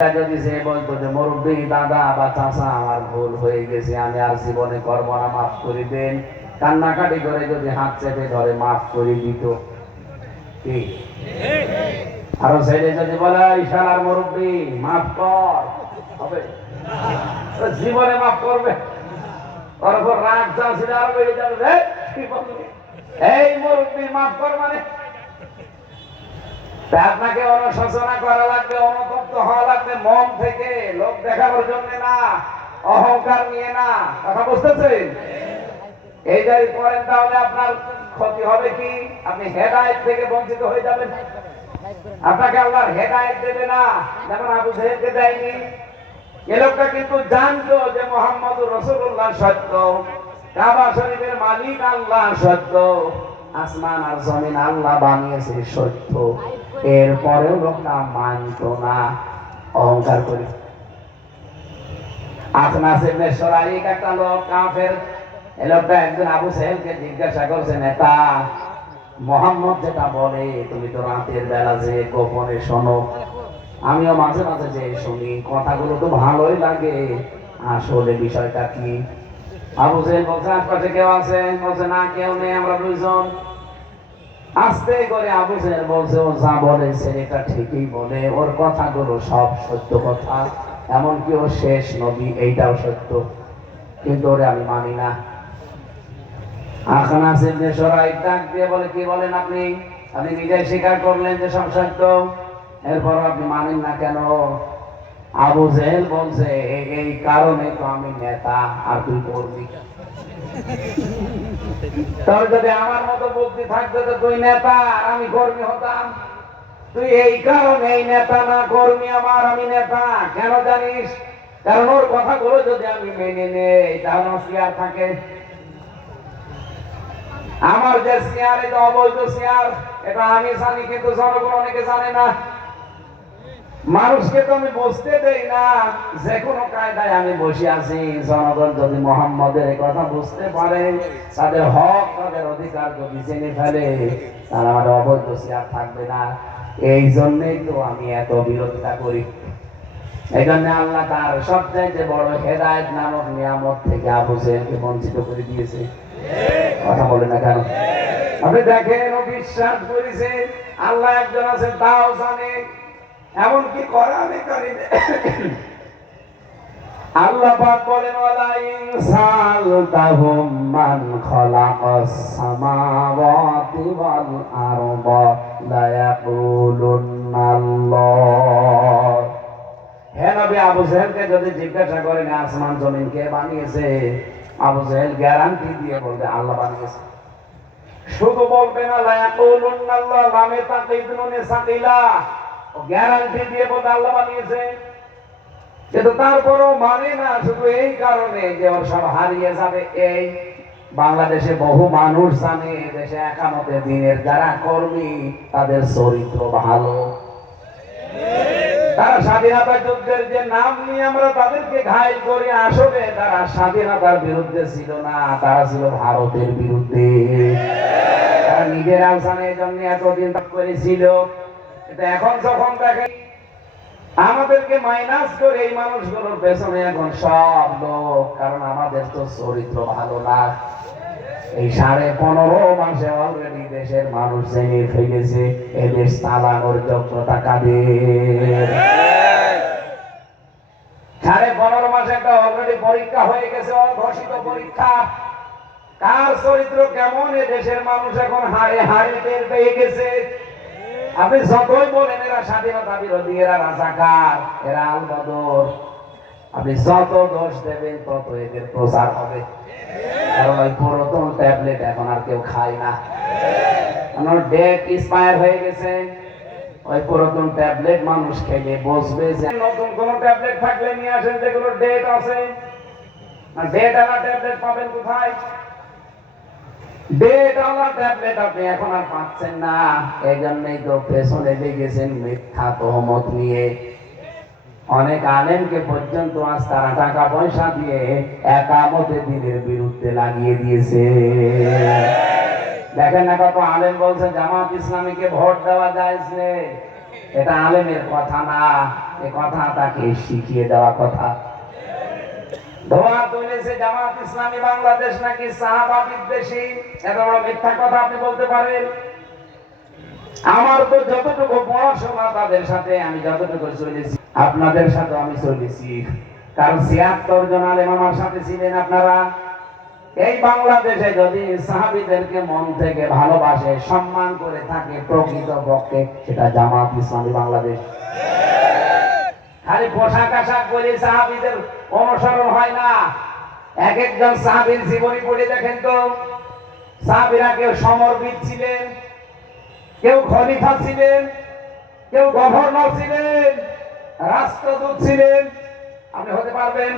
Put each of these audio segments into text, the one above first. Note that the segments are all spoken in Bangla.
যদি সে বলতো যে মুরব্বী দাদা বা চাচা আমার ভুল হয়ে গেছে, আমি আর জীবনে করবো না, মাফ করে দেন, কান্নাকাটি করে যদি হাত চেপে ধরে মাফ করে দিত। কি আরো ছেলে যদি বলে ইশারার মুরব্বী মাফ কর, হবে? জীবনে মাফ করবে? ওর উপর রাগ চাচ্ছিল আরো বেড়ে যাবে। এই মুরব্বী মাফ কর মানে আপনাকে অনুশোচনা করা লাগবে, অনুতপ্ত হওয়া লাগবে মন থেকে, লোক দেখানোর জন্য না, অহংকার নিয়ে না। কথা বুঝতেছেন? এই যদি করেন তাহলে আপনার ক্ষতি হবে কি? আপনি হেদায়েত থেকে বঞ্চিত হয়ে যাবেন। আপনাকে আল্লাহর হেদায়েত দেবে না, যেমন আবু জেহেলকে দেয়নি। এ লোকটা কিন্তু জানতো যে মুহাম্মদুর রাসূলুল্লাহ সত্য, কাবা শরীফের মালিক আল্লাহ সত্য, আসমান আর জমিন আল্লাহ বানিয়েছে সত্য, এরপরেও লোকটা মানত না, অহংকার করে। আখনাস ইবনে শুরাইক একটা লোক কাফের, এই লোকটা একজন আবু জেহেলকে জিজ্ঞাসা করছে, নেতা মুহাম্মদ যেটা বলে তুমি তো রাতের বেলা যে গোপনে শোনো, আমিও মাঝে মাঝে যে শুনি, কথাগুলো তো ভালোই লাগে, আসলে বিষয়টা কি? আবু জেহেল বলছে আশপাশে কেউ আছে? বলছে না, কেউ নেই, আমরা দুইজন। আস্তে করে আবু জেহেল বলছে, ও যা বলে ছেলেটা ঠিকই বলে, ওর কথাগুলো সব সত্য কথা, এমনকি ও শেষ নবী এইটাও সত্য, কিন্তু ওরে আমি মানি না। আখনাস ইবনে শুরাইক ডাক দিয়ে বলে, কি বলেন আপনি? আপনি নিজে স্বীকার করলেন যে সব সত্য, এরপর আপনি মানেন না কেন? আবু জেহেল বলছে, এই কারণে তো আমি নেতা আর তুই কর্মী। তোর যদি আমার মতো বুদ্ধি থাকতো তো তুই নেতা আর আমি কর্মী হতাম। তুই এই কারণে নেতা না কর্মী আমার, আমি নেতা। কেন জানিস? কারণ ওর কথাগুলো যদি আমি মেনে নেই তাহলে শেয়ার থাকে। আমার যে শেয়ার, এটা অবৈধ শেয়ার, এটা আমি জানি, কিন্তু জনগণ অনেকে জানে না। মানুষকে তো আমি বসতে দেই না, যে কোনো কায়দায় আমি বসে আছি। জনগণ যদি মুহাম্মদের কথা বুঝতে পারে, তাদের হক তাদের অধিকার যদি জেনে ফেলে, তারা আমার অবৈধ শেয়ার থাকবে না। এই জন্যই তো আমি এত বিরোধিতা করি। এই জন্য আল্লাহ তার সবচাইতে বড় হেদায়েত নামক নিয়ামত থেকে আবু জেহেলকে বঞ্চিত করে দিয়েছে। কথা বলে না কেন? আপনি দেখেন, ও বিশ্বাস করেছে আল্লাহ একজন আছেন তাও জানে, এমনকি কোরআনে কারিমে আল্লাহ পাক বলেন, ওয়ালা ইন সালতাহুম মান খালাকাস সামাওয়াতি ওয়াল আরদা লা ইয়াকুলুনাল্লাহ। হে নবী, আবু জেহেলকে যদি জিজ্ঞাসা করেন আসমান জমিন কে বানিয়েছে, আবু জেহেল গ্যারান্টি দিয়ে বলবে আল্লাহ বানিয়েছে। শুধু বলবে না লা ইয়াকুলুনাল্লাহ, লামে তাকিদ নুনে সাকিলা, গ্যারান্টি দিয়ে বলবে আল্লাহ বানিয়েছে। কিন্তু তারপরও মানে না, শুধু এই কারণে যে ওর সব হারিয়ে যাবে। এই বাংলাদেশে বহু মানুষ জানে দেশে একামতে দিনের যারা কর্মী তাদের চরিত্র ভালো। তারা স্বাধীনতা যুদ্ধের যে নাম নিয়ে আমরা তাদেরকে ঘায়েল করি, আসলে তারা স্বাধীনতার বিরুদ্ধে ছিল না, তারা ছিল ভারতের বিরুদ্ধে। তারা নিজেরাও জানে, এই জন্য এতদিন করেছিল। কিন্তু এখন যখন দেখে আমাদেরকে মাইনাস করে এই মানুষগুলোর পেছনে এখন সব লোক, কারণ আমাদের তো চরিত্র ভালো না। এই 15.5 মাসে অলরেডি দেশের মানুষ জেনে ফেলেছে এই দেশ চালানোর যোগ্যতা কাদের। 15.5 মাসে একটা অলরেডি পরীক্ষা হয়ে গেছে, অঘোষিত পরীক্ষা। কার চরিত্র কেমন এ দেশের মানুষ এখন হাড়ে হাড়ে টের পেয়ে গেছে। আপনি যতই বলেন এরা স্বাধীনতা বিরোধী, এরা রাজাকার, এরা আল বদর, আপনি যত দোষ দেবেন তত এদের প্রচার হবে। কারণ ওই পুরাতন ট্যাবলেট এখন আর কেউ খায় না, কারণ ডেট এক্সপায়ার হয়ে গেছে। ওই পুরাতন ট্যাবলেট মানুষ খেলে বসবে যে নতুন কোন ট্যাবলেট থাকলে নিয়ে আসেন যেগুলো ডেট আছে। ডেট আলা ট্যাবলেট পাবেন কোথায়? ডেট আলা ট্যাবলেট আপনি এখন আর পাচ্ছেন না। এই জন্যই তো পেছনে লেগেছেন মিথ্যা তহমত নিয়ে। অনেক আলেমকে পর্যন্ত আজ তারা টাকা পয়সা দিয়ে একামতে দ্বীনের বিরুদ্ধে লাগিয়ে দিয়েছে। দেখেন না, কত আলেম বলছে জামাত ইসলামীকে ভোট দেওয়া যায়, এটা আলেমের কথা না। এ কথা তাকে শিখিয়ে দেওয়া কথা। ধোয়া তুলেছে জামাত ইসলামী বাংলাদেশ নাকি সাহাবা বিদ্বেষী, এত বড় মিথ্যা কথা আপনি বলতে পারেন? আমার তো যতটুকু পড়াশোনা তাদের সাথে আমি যতটুকু চলেছি, আপনাদের সাথে আমি চলেছি। কারণ ৭৬ জন আলেম আমার সাথে ছিলেন। আপনারা এই বাংলাদেশে যদি সাহাবীদেরকে মন থেকে ভালোবাসে, সম্মান করে থাকে প্রকৃত পক্ষে, সেটা জামাত ইসলামী বাংলাদেশ। খালি পোশাক আশাক করে সাহাবীদের অনুসরণ হয় না। এক একজন সাহাবীর জীবনী পড়ে দেখেন তো। সাহাবীরা কেউ সমরবীর ছিলেন, কেউ খলিফা ছিলেন, কেউ গভর্নর ছিলেন, রাষ্ট্রদূত ছিলেন। আপনি হতে পারবেন?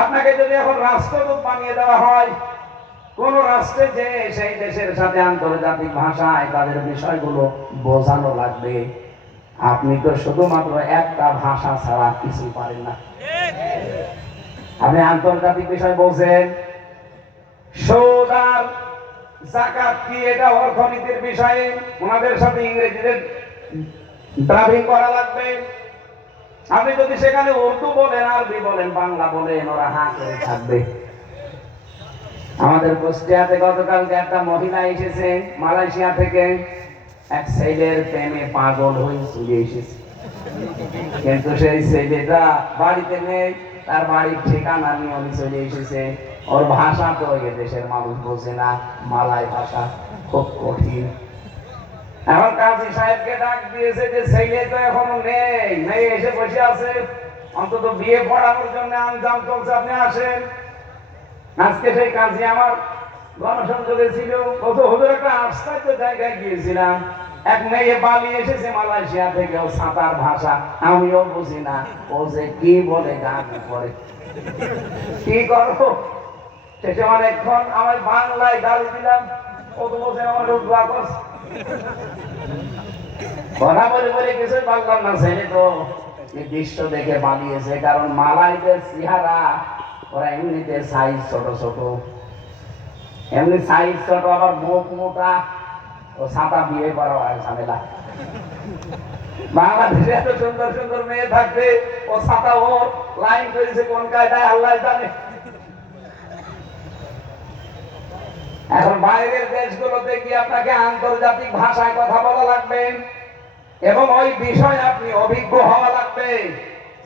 আপনাকে যদি এখন রাষ্ট্রদূত বানিয়ে দেওয়া হয়, কোন রাষ্ট্রে যে সেই দেশের সাথে আন্তর্জাতিক ভাষায় তাদের বিষয়গুলো বোঝানো লাগবে, আপনি তো শুধুমাত্র একটা ভাষা ছাড়া কিছু পারেন না। আপনি আন্তর্জাতিক বিষয় বোঝেন, সুদ আর যাকাত কি, এটা অর্থনীতির বিষয়ে ওনাদের সাথে ইংরেজিদের ড্রাইভিং করা লাগবে। আপনি যদি সেখানে উর্দু বলেন, আরবি বলেন, বাংলা বলেন, ওরা হাঁ করে থাকবে। আমাদের কুষ্টিয়াতে গতকালকে একটা মহিলা এসেছে মালয়েশিয়া থেকে, এক ছেলের প্রেমে পাগল হয়ে চলে এসেছে। কিন্তু সেই ছেলেটা বাড়িতে নেই, তার বাড়ির ঠিকানা নিয়ে উনি চলে এসেছে। ওর ভাষা তো এ দেশের মানুষ বোঝে না, মালয় ভাষা খুব কঠিন। এখন কাজী সাহেবকে ডাক দিয়েছে যে ছেলে তো এখনো নেই, মেয়ে এসে বসে আছে, অন্তত বিয়ে পড়ানোর জন্য আঞ্জাম চলছে, আপনি আসেন। আজকে সেই কাজী আমার গণসংযোগে ছিল, কত হুজুর একটা আশ্চর্য জায়গায় গিয়েছিলাম, এক মেয়ে পালিয়ে এসেছে মালয়েশিয়া থেকে, ও সাঁতার ভাষা আমিও বুঝি না, ও যে কি বলে গান করে, কি করবো? শেষে অনেকক্ষণ আমার বাংলায় গালি দিলাম, ও তো বলছে আমার দোয়া করছে। কথা বলে বলে কিছুই পারলাম না। ছেলে তো দৃশ্য দেখে পালিয়েছে, কারণ মালাইদের চেহারা, ওরা এমনিতে সাইজ ছোট ছোট, এমনি সাইজ ছোট, আবার মুখ মোটা, ও ছাতা বিয়ে করা হয় ঝামেলা। বাংলাদেশে এত সুন্দর সুন্দর মেয়ে থাকবে, ও ছাতা ওর লাইন করেছে কোন কায়দায় আল্লাহ জানে। এখন বাইরের দেশগুলোতে কি আপনাকে আন্তর্জাতিক ভাষায় কথা বলা লাগবে, এবং ওই বিষয়ে আপনি অভিজ্ঞ হওয়া লাগবে।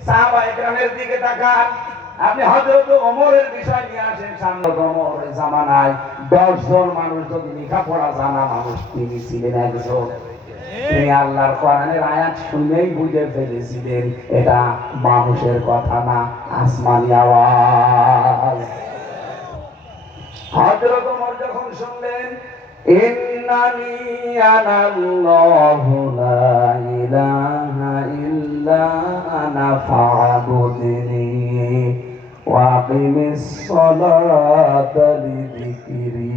সাহাবা ইকরামের দিকে তাকান, আপনি হযরত ওমরের বিষয় নিয়ে আসেন। সামনে ওমরের জামানায় 10 জন মানুষ যদি লেখাপড়া জানা মানুষ, তিনি ছিলেন একজন। তিনি আল্লাহর কোরআনের আয়াত শুনেই বুঝে ফেলেছিলেন এটা মানুষের কথা না, আসমানি আওয়াজ। হযরত ওমর যখন শুনলেন ইন্নানি আনাল্লাহু লা ইলাহা ইল্লা আনা ফা'বুদনি ওয়া আকিমিস সালাতা লিযিকরি।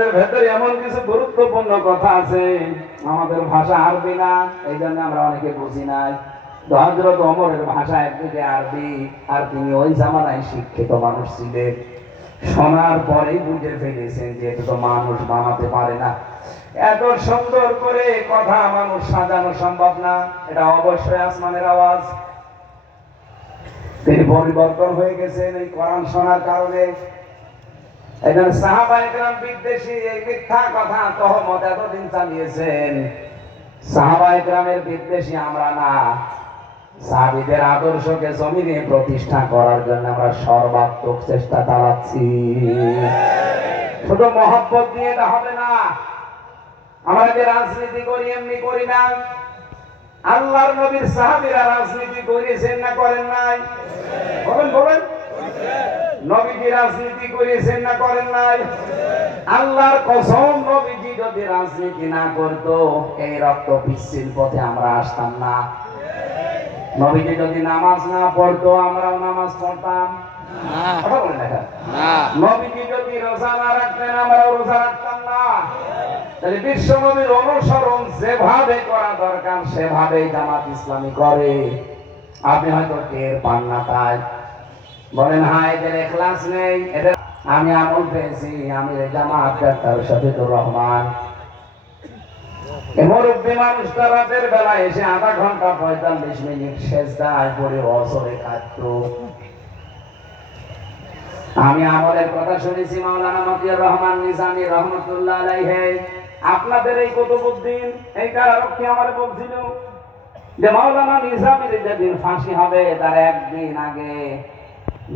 এর ভেতরে এমন কিছু গুরুত্বপূর্ণ কথা আছে, আমাদের ভাষা আরবি না, এই জন্য আমরা অনেকে বুঝি নাই। হযরত ওমরের ভাষা একদিকে আরবি, আর তিনি ওই জামানায় শিক্ষিত মানুষ ছিলেন। শোনার পরেই বুঝে ফেলেছেন যে এটা তো মানুষ বানাতে পারে না, এত সুন্দর করে কথা মানুষ সাজানো সম্ভব না, এটা অবশ্যই আসমানের আওয়াজ। তিনি পরিবর্তন হয়ে গেছেন এই কোরআন শোনার কারণে। এখানে সাহাবায়ে কেরাম বিদ্বেষী এই মিথ্যা কথা তহমত এতদিন চালিয়েছেন। সাহাবায়ে কেরামের বিদ্বেষী আমরা না, সাহাবীদের আদর্শকে জমিনে প্রতিষ্ঠা করার জন্য আমরা সর্বাত্মক চেষ্টা চালাচ্ছি। শুধু মহব্বত দিয়ে এটা হবে না। আমরা যে রাজনীতি করি এমনি করি না। আল্লাহর নবীর সাহাবীরা রাজনীতি করেছেন না করেন নাই? বলেন বলেন। নবীজি রাজনীতি করেছেন না করেন নাই? আল্লাহর কসম, নবীজি যদি রাজনীতি না করতো এই রক্ত পিচ্ছিল পথে আমরা আসতাম না। নবীজি যদি নামাজ না পড়তো আমরাও নামাজ পড়তাম না। নবীজি যদি রোজা না রাখতেন আমরাও রোজা রাখতাম না। তাহলে বিশ্ব নবীর অনুসরণ যেভাবে করা দরকার সেভাবেই জামাত ইসলামী করে। আপনি হয়তো টের পান না, তাই বলেন হ্যাঁ এদের ইখলাস নেই। এদের আমি আমল পেয়েছি, আমি জামাত ডাক্তার শফিকুর রহমান, মুরব্বী মানুষটা রাতের বেলা এসে আধা ঘন্টা 45 মিনিট সেজদায় পড়ে অসরে কাঁদতো। আমি আমলের কথা শুনেছি মাওলানা মতিউর রহমান নিজামী রহমাতুল্লাহ আলাইহি। আপনাদের এই কুতুবউদ্দিন এই কারারক্ষী আমার বলছিল যে মাওলানা নিজামীর যেদিন ফাঁসি হবে তার একদিন আগে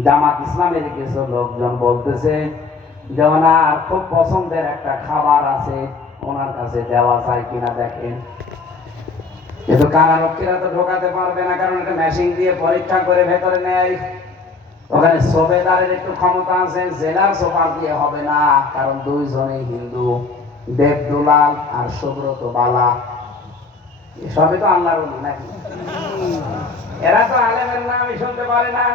জামাত ইসলামের কিছু লোকজন বলতেছে যে ওনার খুব পছন্দের একটা খাবার আছে, ওনার কাছে দেওয়া যায় কিনা দেখেন। কিন্তু কারারক্ষীরা তো ঢোকাতে পারবে না, কারণ এটা মেশিন দিয়ে পরীক্ষা করে ভেতরে নেয়। ওখানে সুবেদারের একটু ক্ষমতা আছে, জেলার সুপার দিয়ে হবে না, কারণ দুইজনেই হিন্দু, দেবদুলাল আর সুব্রত বালা। সবই তো আল্লাহর ওলি নাকি? এরা তো আলেমের নামই শুনতে পারে না।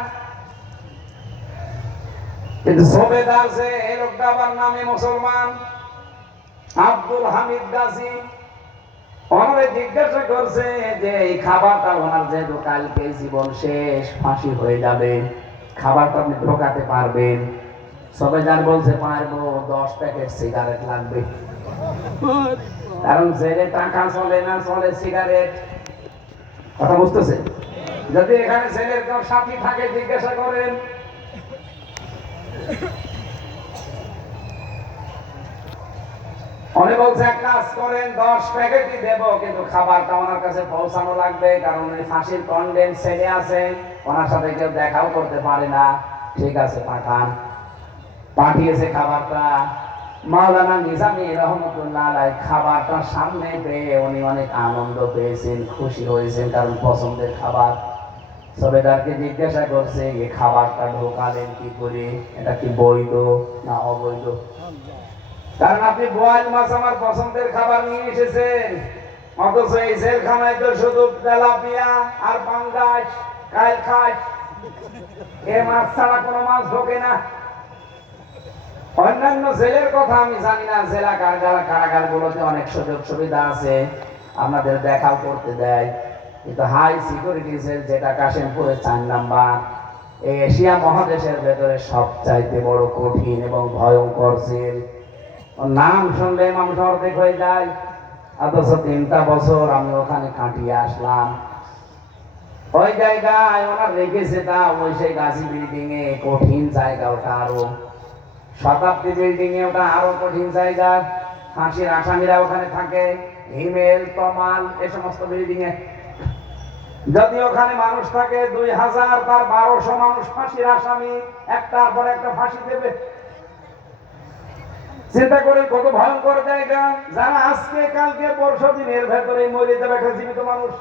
কিন্তু সুবেদার যে এই লোকটা আবার নামে মুসলমান, আব্দুল হামিদ গাজী। ওনারে জিজ্ঞাসা করছে যে এই খাবারটা ওনার যেহেতু কালকে জীবন শেষ, ফাঁসি হয়ে যাবে, খাবারটা আপনি ঢোকাতে পারবেন? সুবেদার বলছে পারবো, 10 প্যাকেট সিগারেট লাগবে। কারণ জেলে টাকা চলে না, চলে সিগারেট। কথা বুঝতেছে? যদি এখানে জেলের কেউ সাথী থাকে জিজ্ঞাসা করেন। উনি বলছে এক কাজ করেন, 10 প্যাকেটই দেব, কিন্তু খাবারটা ওনার কাছে পৌঁছানো লাগবে, কারণ উনি ফাঁসির কন্ডেম ছেলে আছে, ওনার সাথে কেউ দেখাও করতে পারে না। ঠিক আছে পাঠান। পাঠিয়েছে খাবারটা। মাওলানা নিজামী রহমাতুল্লাহ আলাইহি খাবারটা সামনে পেয়ে উনি অনেক আনন্দ পেয়েছেন, খুশি হয়েছেন, কারণ পছন্দের খাবার। সুবেদারকে জিজ্ঞাসা করছে এই খাবারটা ঢোকালেন কি করে, এটা কি বৈধ না অবৈধ? কারণ আপনি বোয়াল মাছ আমার পছন্দের খাবার নিয়ে এসেছেন, অথচ এই জেলখানায় তো শুধু তেলাপিয়া আর পাঙ্গাস, কালখাস, এ মাছ ছাড়া কোনো মাছ ঢোকে না। অন্যান্য জেলের কথা আমি জানি না, জেলা কারাগার গুলোতে অনেক সুযোগ সুবিধা আছে, আপনাদের দেখাও করতে দেয়, কিন্তু হাই সিকিউরিটি জেল যেটা কাশিমপুরের 4 নাম্বার, এই এশিয়া মহাদেশের ভেতরে সবচাইতে বড় কঠিন এবং ভয়ঙ্কর জেল। নাম শুনলে মানুষ অর্ধেক হয়ে যায়, অথচ 3টা বছর আমি ওখানে কাটিয়ে আসলাম। ওই জায়গায় ওনার রেখেছে, তা ওই সেই গাজী বিল্ডিং এ, কঠিন জায়গা ওটা, আরো শতাব্দী বিল্ডিং এ ওটা আরো কঠিন জায়গা। ফাঁসির আসামিরা ওখানে থাকে, হিমেল, তমাল, এই সমস্ত বিল্ডিং এ। যদি ওখানে মানুষ থাকে 2000, তার 1200 মানুষ ফাঁসির আসামি, একটার পর একটা ফাঁসি দেবে। চিন্তা করে কত ভয়ঙ্কর জায়গা। যারা আজকে কালকে পরশু দিনের ভেতরে মরে যাবে একটা জীবিত মানুষ।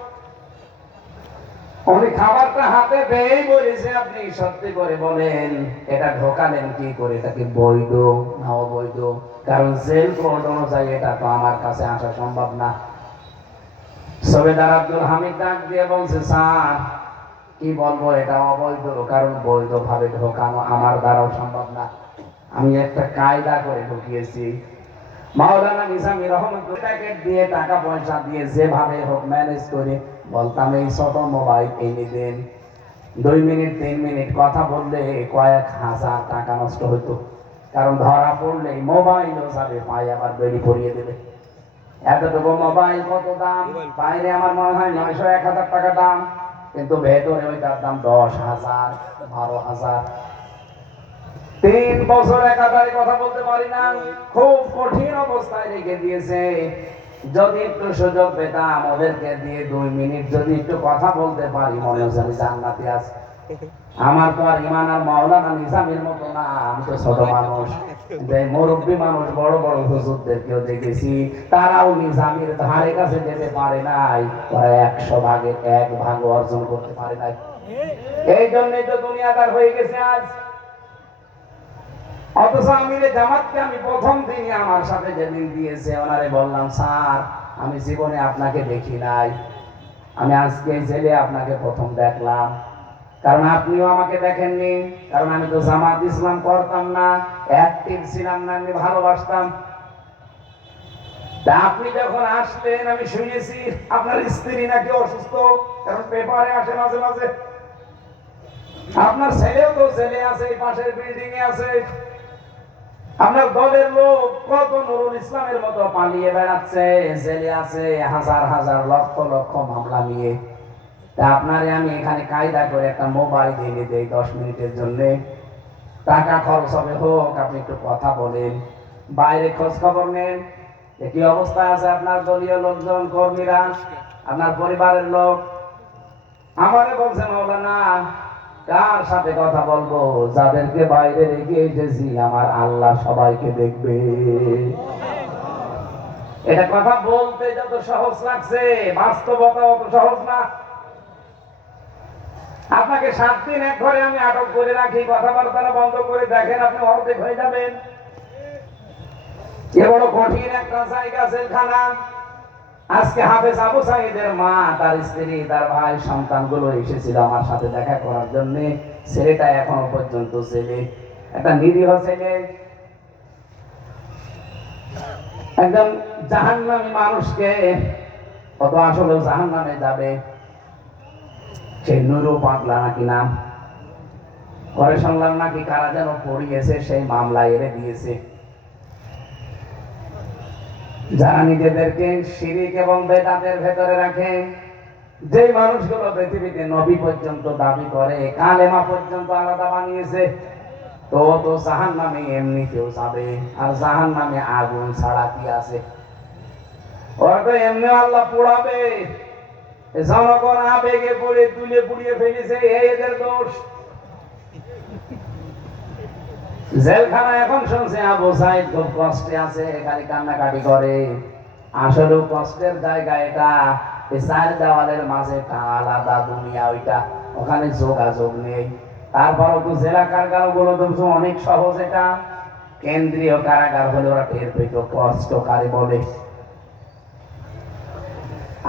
উনি খাবারটা হাতে পেয়েই বলেছে আপনি সত্যি করে বলেন এটা ঢোকালেন কি করে, এটা কি বৈধ না অবৈধ? কারণ জেল কোড অনুযায়ী এটা তো আমার কাছে আসা সম্ভব না। সুবেদার আব্দুল হামিদ ডাক দিয়ে বলছে স্যার কি বলবো, এটা অবৈধ, কারণ বৈধ ভাবে ঢোকানো আমার দ্বারাও সম্ভব না, আমি একটা কায়দা করে ঢুকিয়েছি। মাওলানা নিজামী রহমাতুল্লাহ প্যাকেট দিয়ে টাকা পয়সা দিয়ে যেভাবে হোক ম্যানেজ করে বলতাম এই ছোট মোবাইল এনে দেন, 2 মিনিট 3 মিনিট কথা বললে কয়েক হাজার টাকা নষ্ট হতো, কারণ ধরা পড়লে মোবাইলও যাবে পায়ে, আবার বেরি পরিয়ে দেবে। এতটুকু মোবাইল কত দাম? বাইরে আমার মনে হয় 900-1000 টাকা দাম, কিন্তু ভেতরে ওইটার দাম 10,000 12,000। 3 বছর একাধারে কথা বলতে পারি না, খুব কঠিন অবস্থায় রেখে দিয়েছে। যদি একটু সুযোগ পেতাম ওদেরকে দিয়ে 2 মিনিট যদি একটু কথা বলতে পারি, মনে হচ্ছে আমি জান্নাতে আছি। আমার তো আর ইমান আর মাওলানা নিজামীর মতো না, আমি তো ছোট মানুষ। যে মুরব্বী মানুষ বড় বড় হুজুরদেরকেও দেখেছি, তারাও নিজামীর ধারে কাছে যেতে পারে নাই, তারা 100 ভাগের 1 ভাগ অর্জন করতে পারে নাই। এই জন্যই তো দুনিয়াদার হয়ে গেছে আজ। অথচ আমিরে জামাতকে আমি প্রথম দিনই আমার সাথে যেদিন দিয়েছে ওনারে বললাম স্যার আমি জীবনে আপনাকে দেখি নাই, আমি আজকে জেলে আপনাকে প্রথম দেখলাম, কারণ আপনিও আমাকে দেখেননি, কারণ আমি তো জামাত ইসলাম করতাম না, অ্যাক্টিভ ছিলাম না, আমি ভালোবাসতাম। তা আপনি যখন আসলেন আমি শুনেছি আপনার স্ত্রী নাকি অসুস্থ, কারণ পেপারে আসে মাঝে মাঝে। আপনার ছেলেও তো জেলে আছে, এই পাশের বিল্ডিং এ আছে। আপনার দলের লোক কত নুরুল ইসলামের মতো পালিয়ে বেড়াচ্ছে, জেলে আছে হাজার হাজার লক্ষ লক্ষ মামলা নিয়ে। তা আপনারে আমি এখানে কায়দা করে একটা মোবাইল এনে দেই 10 মিনিটের জন্য, টাকা খরচ হবে হোক, আপনি একটু কথা বলেন, বাইরে খোঁজ খবর নেন যে কি অবস্থা আছে আপনার দলীয় লোকজন, কর্মীরা, আপনার পরিবারের লোক। আমারে বলছে মাওলানা কার সাথে কথা বলবো, যাদেরকে বাইরে রেখে এসেছি আমার আল্লাহ সবাইকে দেখবে। এটা কথা বলতে যত সহজ লাগছে, বাস্তবতা অত সহজ না। আপনাকে 7 দিন এক ঘরে আমি আটক করে রাখি, কথাবার্তা বন্ধ করে দেখেন, আপনি অর্ধেক হয়ে যাবেন। এ বড় কঠিন একটা জায়গা জেলখানা। আজকে হাফেজ আবু সাঈদের মা, তার স্ত্রী, তার ভাই, সন্তানগুলো এসেছিল আমার সাথে দেখা করার জন্য। ছেলেটা এখনো পর্যন্ত ছেলে, একটা নিরীহ ছেলে, একদম জাহান্নামী মানুষকে কত আসলে জাহান্নামে যাবে। সেই নুরু পাগলা নাকি নাম, পরে শুনলাম নাকি কারা যেন পড়িয়েছে, সেই মামলায় এনে দিয়েছে। যারা নিজেদেরকে শিরিক এবং বেদাতের ভেতরে রাখে, যে মানুষগুলো পৃথিবীতে নবী পর্যন্ত দাবি করে, কালেমা পর্যন্ত আলাদা বানিয়েছে, তো তো জাহান্নামে এমনিতেও যাবে। আর জাহান্নামে আগুন ছাড়া কি আছে? ওরা তো এমনি আল্লাহ পোড়াবে। জনগণ আবেগে পড়ে তুলে পুড়িয়ে ফেলেছে, এদের দোষ। জেলখানা এখন শুনছে আবু সাঈদ খুব কষ্টে আছে, খালি কান্নাকাটি করে। আসলে কষ্টের জায়গা এটা, এই 4 দেওয়ালের মাঝে একটা আলাদা দুনিয়া, ওইটা ওখানে যোগাযোগ নেই। তারপরও তো জেলা কারাগার গুলো তো অনেক সহজ, এটা কেন্দ্রীয় কারাগার হলে ওরা টের পেত কষ্টকারী বলে।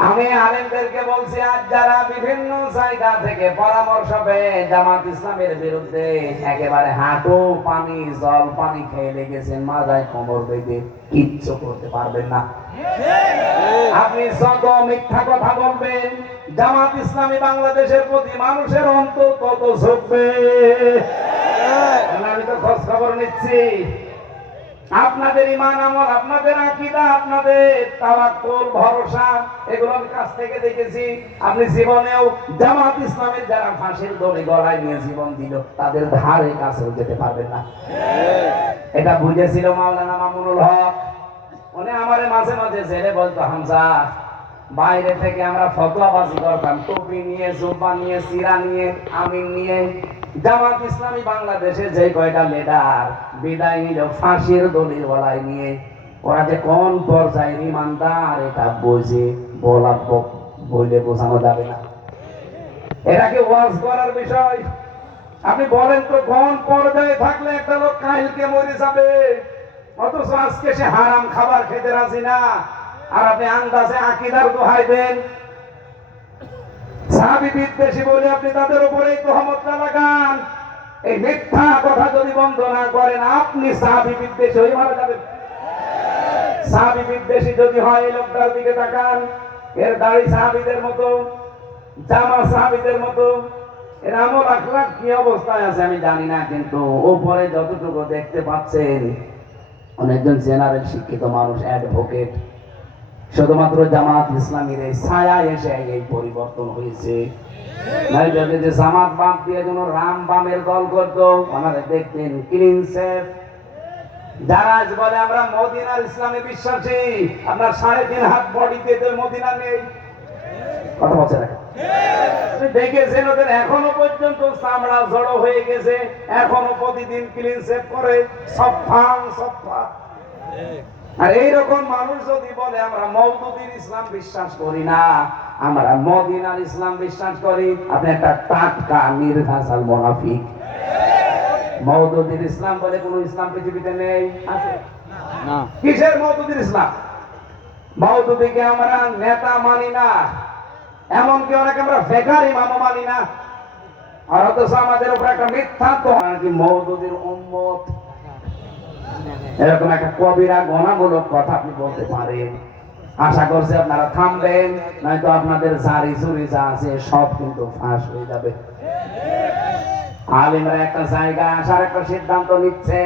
আমি আলেমদেরকে বলছি, আজ যারা বিভিন্ন জায়গা থেকে পরামর্শ পেয়ে জামাত ইসলামের বিরুদ্ধে একেবারে হাঁটু পানি জল পানি খেয়ে লেগেছেন, মাথায় কোমর বেঁধে, কিচ্ছু করতে পারবেন না। আপনি যত মিথ্যা কথা বলবেন, জামাত ইসলামী বাংলাদেশের প্রতি মানুষের অন্তর তত ঝুঁকবে। আমি তো খোঁজ খবর নিচ্ছি, আপনাদের ঈমান আমল, আপনাদের আকীদা, আপনাদের তাওয়াক্কুল ভরসা, এগুলো আমি কাছ থেকে দেখেছি। আপনি জীবনেও জামাত ইসলামের যারা ফাঁসির দড়ি গলায় নিয়ে জীবন দিল, তাদের ধারে কাছেও যেতে পারবেন না। এটা বুঝেছিল মাওলানা মামুনুল হক। উনি আমারে মাঝে মাঝে জেলে বলতো, হামজা বাইরে থেকে আমরা ফতোয়াবাজি করতাম, টুপি নিয়ে, জুব্বা নিয়ে, সিরা নিয়ে, আমিন নিয়ে। জামাত ইসলামী বাংলাদেশে যে কয়টা লিডার বিদায় নিল ফাঁসির দড়ির গলায় নিয়ে, ওরা যে কোন পর্যায়ের ইমানদার এটা বুঝে বলে বোঝানো যাবে না। এটাকে ওয়াজ করার বিষয়। আপনি বলেন তো, কোন পর্যায়ে থাকলে একটা লোক কালকে মরে যাবে, অথচ আজকে সে হারাম খাবার খেতে রাজি না, আর আপনি আন্দাজে আকীদার দোহাই দেন। সাহাবী বিদ্বেষী বলে আপনি তাদের উপরে তহমতটা লাগান। এই মিথ্যা কথা যদি বন্ধ না করেন, আপনি সাহাবী বিদ্বেষী হয়ে মারা যাবেন। সাহাবী বিদ্বেষী যদি হয়, এই লোকটার দিকে তাকান, এর দাড়ি সাহাবীদের মতো, জামা সাহাবীদের মতো, এর আমল আখলাক কি অবস্থায় আছে আমি জানি না, কিন্তু উপরে যতটুকু দেখতে পাচ্ছেন অনেকজন জেনারেল শিক্ষিত মানুষ, অ্যাডভোকেট। শুধুমাত্র জামাত ইসলামীর এই ছায়া এসে এই পরিবর্তন হয়েছে। যদি যে জামাত বাদ দিয়ে যেন রাম বামের দল করতো, ওনারা দেখতেন ক্লিন সেফ। যারা বলে আমরা মদিনার ইসলামে বিশ্বাসী, আপনার 3.5 হাত বডিতে তো মদিনা নেই, কথা বলছে না? দেখেছেন ওদের এখনো পর্যন্ত চামড়া জড়ো হয়ে গেছে, এখনো প্রতিদিন ক্লিন সেফ করে, সফা সফা। আর এইরকম মানুষ যদি বলে আমরা মওদুদির ইসলাম বিশ্বাস করি না, আমরা মদিনার ইসলাম বিশ্বাস করি, আপনি একটা টাটকা নির্ঘাসাল মুনাফিক। মওদুদির ইসলাম বলে কোন ইসলাম পৃথিবীতে নেই, আছে না? কিসের মওদুদির ইসলাম? মওদুদিকে আমরা নেতা মানি না, এমনকি অনেকে আমরা ফেকার ইমামও মানি না। আর অথচ আমাদের উপর একটা মিথ্যা তো কি মওদুদির উম্মত, এরকম একটা কবিরা গণামূলক কথা আপনি বলতে পারেন। আশা করছি আপনারা থামবেন, নয়তো আপনাদের জারি জুরি যা আছে সব কিন্তু ফাঁস হয়ে যাবে। আলেমরা একটা জায়গা আসার একটা সিদ্ধান্ত নিচ্ছে,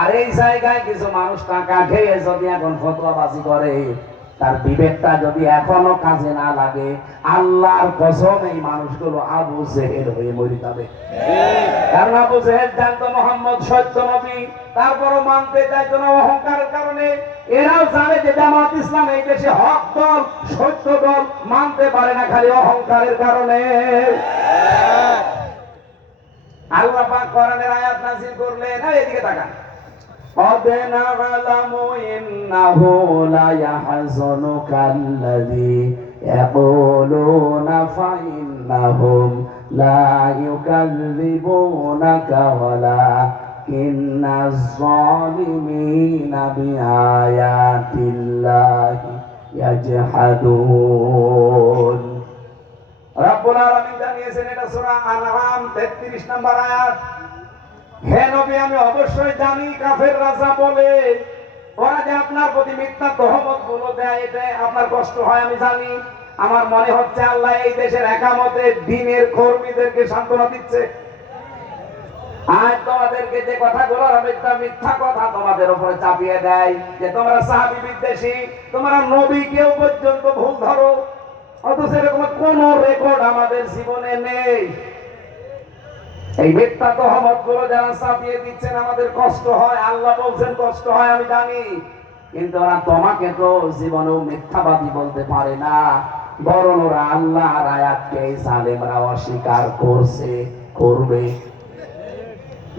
আর এই জায়গায় কিছু মানুষ টাকা খেয়ে যদি এখন ফতোয়াবাজি করে, তার বিবেকটা যদি এখনো কাজে না লাগে, আল্লাহর কসম এই মানুষগুলো আবু জেহেল হয়ে মরে যাবে। কারণ আবু জেহেল জানতো মোহাম্মদ সত্য নবী, তারপরও মানতে চাইতো না অহংকারের কারণে। এরাও জানে যে জামাত ইসলাম এই দেশে হক দল, সত্য দল, মানতে পারে না খালি অহংকারের কারণে। আল্লাহ পাক কোরআনের আয়াত নাযিল করলেন, এদিকে তাকান, قد نعلم إنه ليحزنك الذي يقولون فإنهم لا يكذبونك ولكن الظالمين بآيات الله يجحدون। রব্বুল আলামিন জানিয়েছেন, এটা সূরা আনআম 33 নম্বর আয়াত, হে নবী আমি অবশ্যই জানি কাফেররা যা বলে, ওরা যে আপনার প্রতি মিথ্যা তহমত গুলো দেয়, এটা আপনার কষ্ট হয় আমি জানি। আমার মনে হচ্ছে আল্লাহ এই দেশের একামতে দ্বীনের কর্মীদেরকে সান্ত্বনা দিচ্ছে। আজ তোমাদেরকে যে কথাগুলো মিথ্যা কথা তোমাদের উপরে চাপিয়ে দেয়, যে তোমরা সাহাবী বিদ্বেষী, তোমরা নবী কেউ পর্যন্ত ভুল ধরো, অথচ এরকম কোন রেকর্ড আমাদের জীবনে নেই। এই মিথ্যা তহমত গুলো যারা চাপিয়ে দিচ্ছেন আমাদের কষ্ট হয়, আল্লাহ বলছেন কষ্ট হয় আমি জানি, কিন্তু ওরা তোমাকে তো জীবনেও মিথ্যাবাদী বলতে পারে না, বরং ওরা আল্লাহর আয়াতকে জালেমরা অস্বীকার করছে, করবে।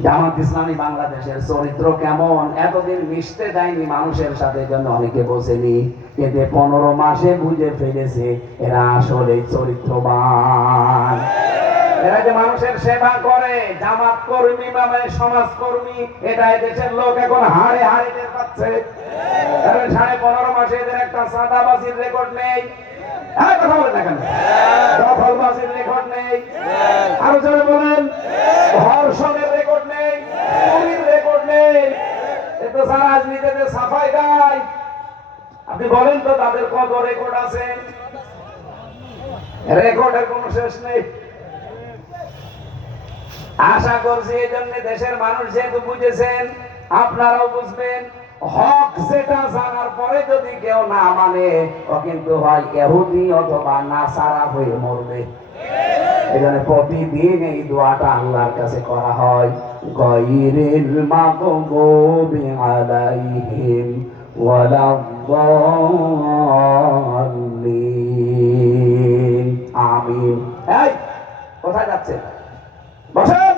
জামাত ইসলামী বাংলাদেশের চরিত্র কেমন এতদিন মিশতে দেয়নি মানুষের সাথে, জন্য অনেকে বোঝেনি, কিন্তু 15 মাসে বুঝে ফেলেছে এরা আসলে চরিত্রবান। এরা যে মানুষের সেবা করে, জামাত কর্মী মানে সমাজ কর্মী, এটা দেশের লোক এখন হাড়ে হাড়ে টের পাচ্ছে। কারণ 15.5 মাসে এদের একটা চাঁদাবাজির রেকর্ড নেই, কথা বলেন না কেন, দখলবাজির রেকর্ড নেই, আরো জোরে বলেন, ধর্ষণের রেকর্ড নেই, চুরির রেকর্ড নেই। এতো সারা রাজনীতিতে সাফাই গায়, আপনি বলেন তো তাদের কত রেকর্ড আছে? রেকর্ডের কোনো শেষ নেই। আশা করছি এই জন্য দেশের মানুষ যেহেতু বুঝেছেন, আপনারাও বুঝবেন। হক যেটা জানার পরে যদি কেউ না মানে, ও কিন্তু হয় ইহুদি অথবা নাসারা হয়ে মরবে। এই জন্য প্রতিদিন এই দোয়াটা আল্লাহর কাছে করা হয়, গায়রিল মাগদুবি আলাইহিম ওয়ালাদ-দাল্লিন, আমিন। এই কোথায় যাচ্ছেন? বসেন।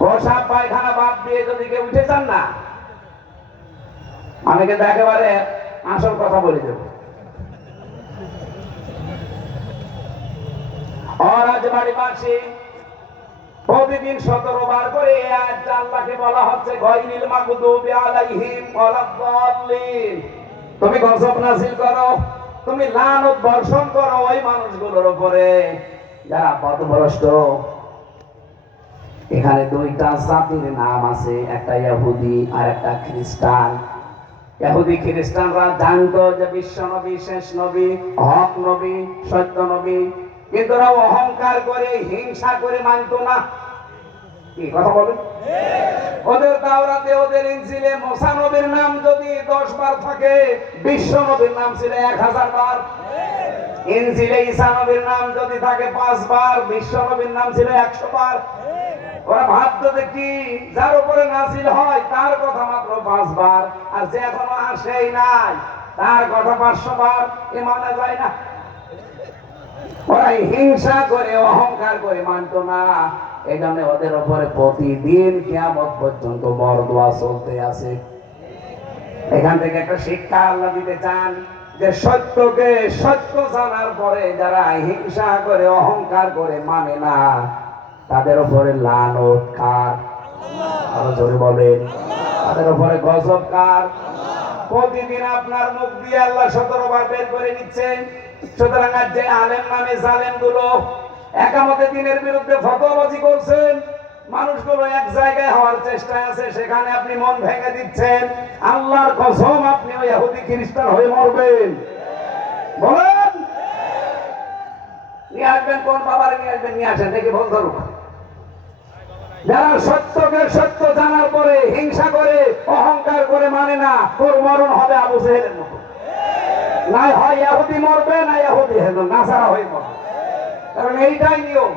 প্রসাব পায়খানা বাদ দিয়ে যদি কেউ উঠে চান না, আমি কিন্তু একেবারে আসল কথা বলে দেব। রাজবাড়িবাসী প্রতিদিন 17 বার করে এই আয়াতটা আল্লাহকে বলা হচ্ছে, গায়রিল মাগদুবি আলাইহিম ওয়ালাদ-দাল্লিন। তুমি গজব নাযিল করো, তুমি লানত বর্ষণ করো ওই মানুষগুলোর উপরে যারা পথভ্রষ্ট। এখানে দুইটা জাতির নাম আছে, একটা ইহুদি আর একটা খ্রিস্টান। ইহুদি খ্রিস্টানরা জানতো যে বিশ্ব নবী, শেষ নবী, হক নবী, সত্য নবী, কিন্তু ওরা অহংকার করে, হিংসা করে মানতো না। কি কথা বলেন? ওদের তাওরাতে, ওদের ইনজিলে মুসা নবীর নাম যদি 10 বার থাকে, বিশ্ব নবীর নাম ছিল 1000 বার। ইনজিলে ঈসা নবীর নাম যদি থাকে 5 বার, বিশ্ব নবীর নাম ছিল 100 বার। ওরা ভাবতো যে কি, যার উপরে নাযিল হয় তার কথা মাত্র 5 বার, আর যে এখনো আসেই নাই তার কথা 500 বার। এ মানা যায় না। ওরা হিংসা করে, অহংকার করে মানতো না। এই জন্য ওদের উপরে প্রতিদিন কিয়ামত পর্যন্ত বরদোয়া চলতে আছে। এখান থেকে একটা শিক্ষা আল্লাহ দিতে চান, যে সত্যকে সত্য জানার পরে যারা হিংসা করে, অহংকার করে মানে না, তাদের উপরে লানত কার? আরো জোরে বলেন, তাদের উপরে গজব কার? প্রতিদিন আপনার মুখ দিয়ে আল্লাহ 17 বার বের করে নিচ্ছেন। সুতরাং আজ যে আলেম নামে জালেম গুলো একামতে দিনের বিরুদ্ধে ফতোয়াবাজি করছেন, মানুষগুলো এক জায়গায় হওয়ার চেষ্টায় আছে, সেখানে আপনি মন ভেঙে দিচ্ছেন। আল্লাহর কসম আপনি ওই ইহুদি খ্রিস্টান হয়ে মরবেন। বলেন, নিয়ে আসবেন কোন বাবারে নিয়ে আসবেন? নিয়ে আসেন, দেখি বল ধরুক। যারা সত্যকে সত্য জানার পরে হিংসা করে অহংকার করে মানে না, তোর মরণ হবে আবু জেহেলের মতো। না হয় ইহুদি মরবে, না ইহুদি নাসারা হয়ে মরবে, কারণ এইটাই নিয়ম।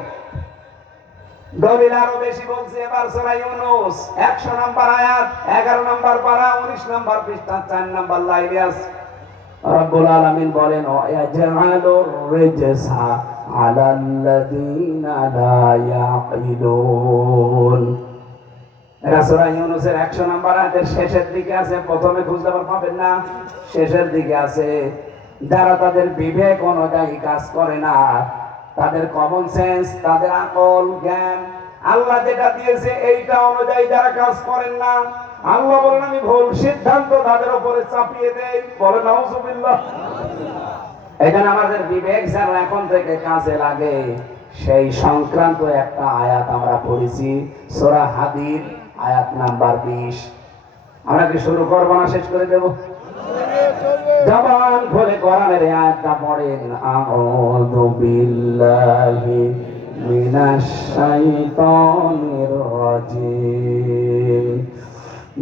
দলিল আরো বেশি বলছে এবার সূরা ইউনূস 100 নম্বর আয়াত 11 নম্বর পারা 19 নম্বর পৃষ্ঠা 4 নম্বর লাইনে আছে। রব্বুল আলামিন বলেন ওয়াজআলুর রিজসা আলাল্লাযীনা লা ইয়াকিলুন। এটা সূরা ইউনূসের 100 নম্বর আয়াতের শেষের দিকে আছে, প্রথমে খুঁজতে পাবেন না, শেষের দিকে আছে। যারা তাদের বিবেক অনুযায়ী কাজ করে না, তাদের কমন সেন্স, তাদের আকল জ্ঞান, আল্লাহ যেটা দিয়েছে এইটা অনুযায়ী যারা কাজ করেন না, আল্লাহ বলেন আমি ভুল সিদ্ধান্ত তাদের উপরে চাপিয়ে দেই। বলে নাউজুবিল্লাহ। এখানে আমাদের বিবেক যেন এখন থেকে কাজে লাগে, সেই সংক্রান্ত একটা আয়াত আমরা পড়েছি, সূরা হাদীদ আয়াত নাম্বার 20। আমরা কি শুরু করব না শেষ করে দেব? জবান খুলে কোরআনের আয়াতটা পড়েন। আউযু বিল্লাহি মিনাশ শাইতানির রাজিম।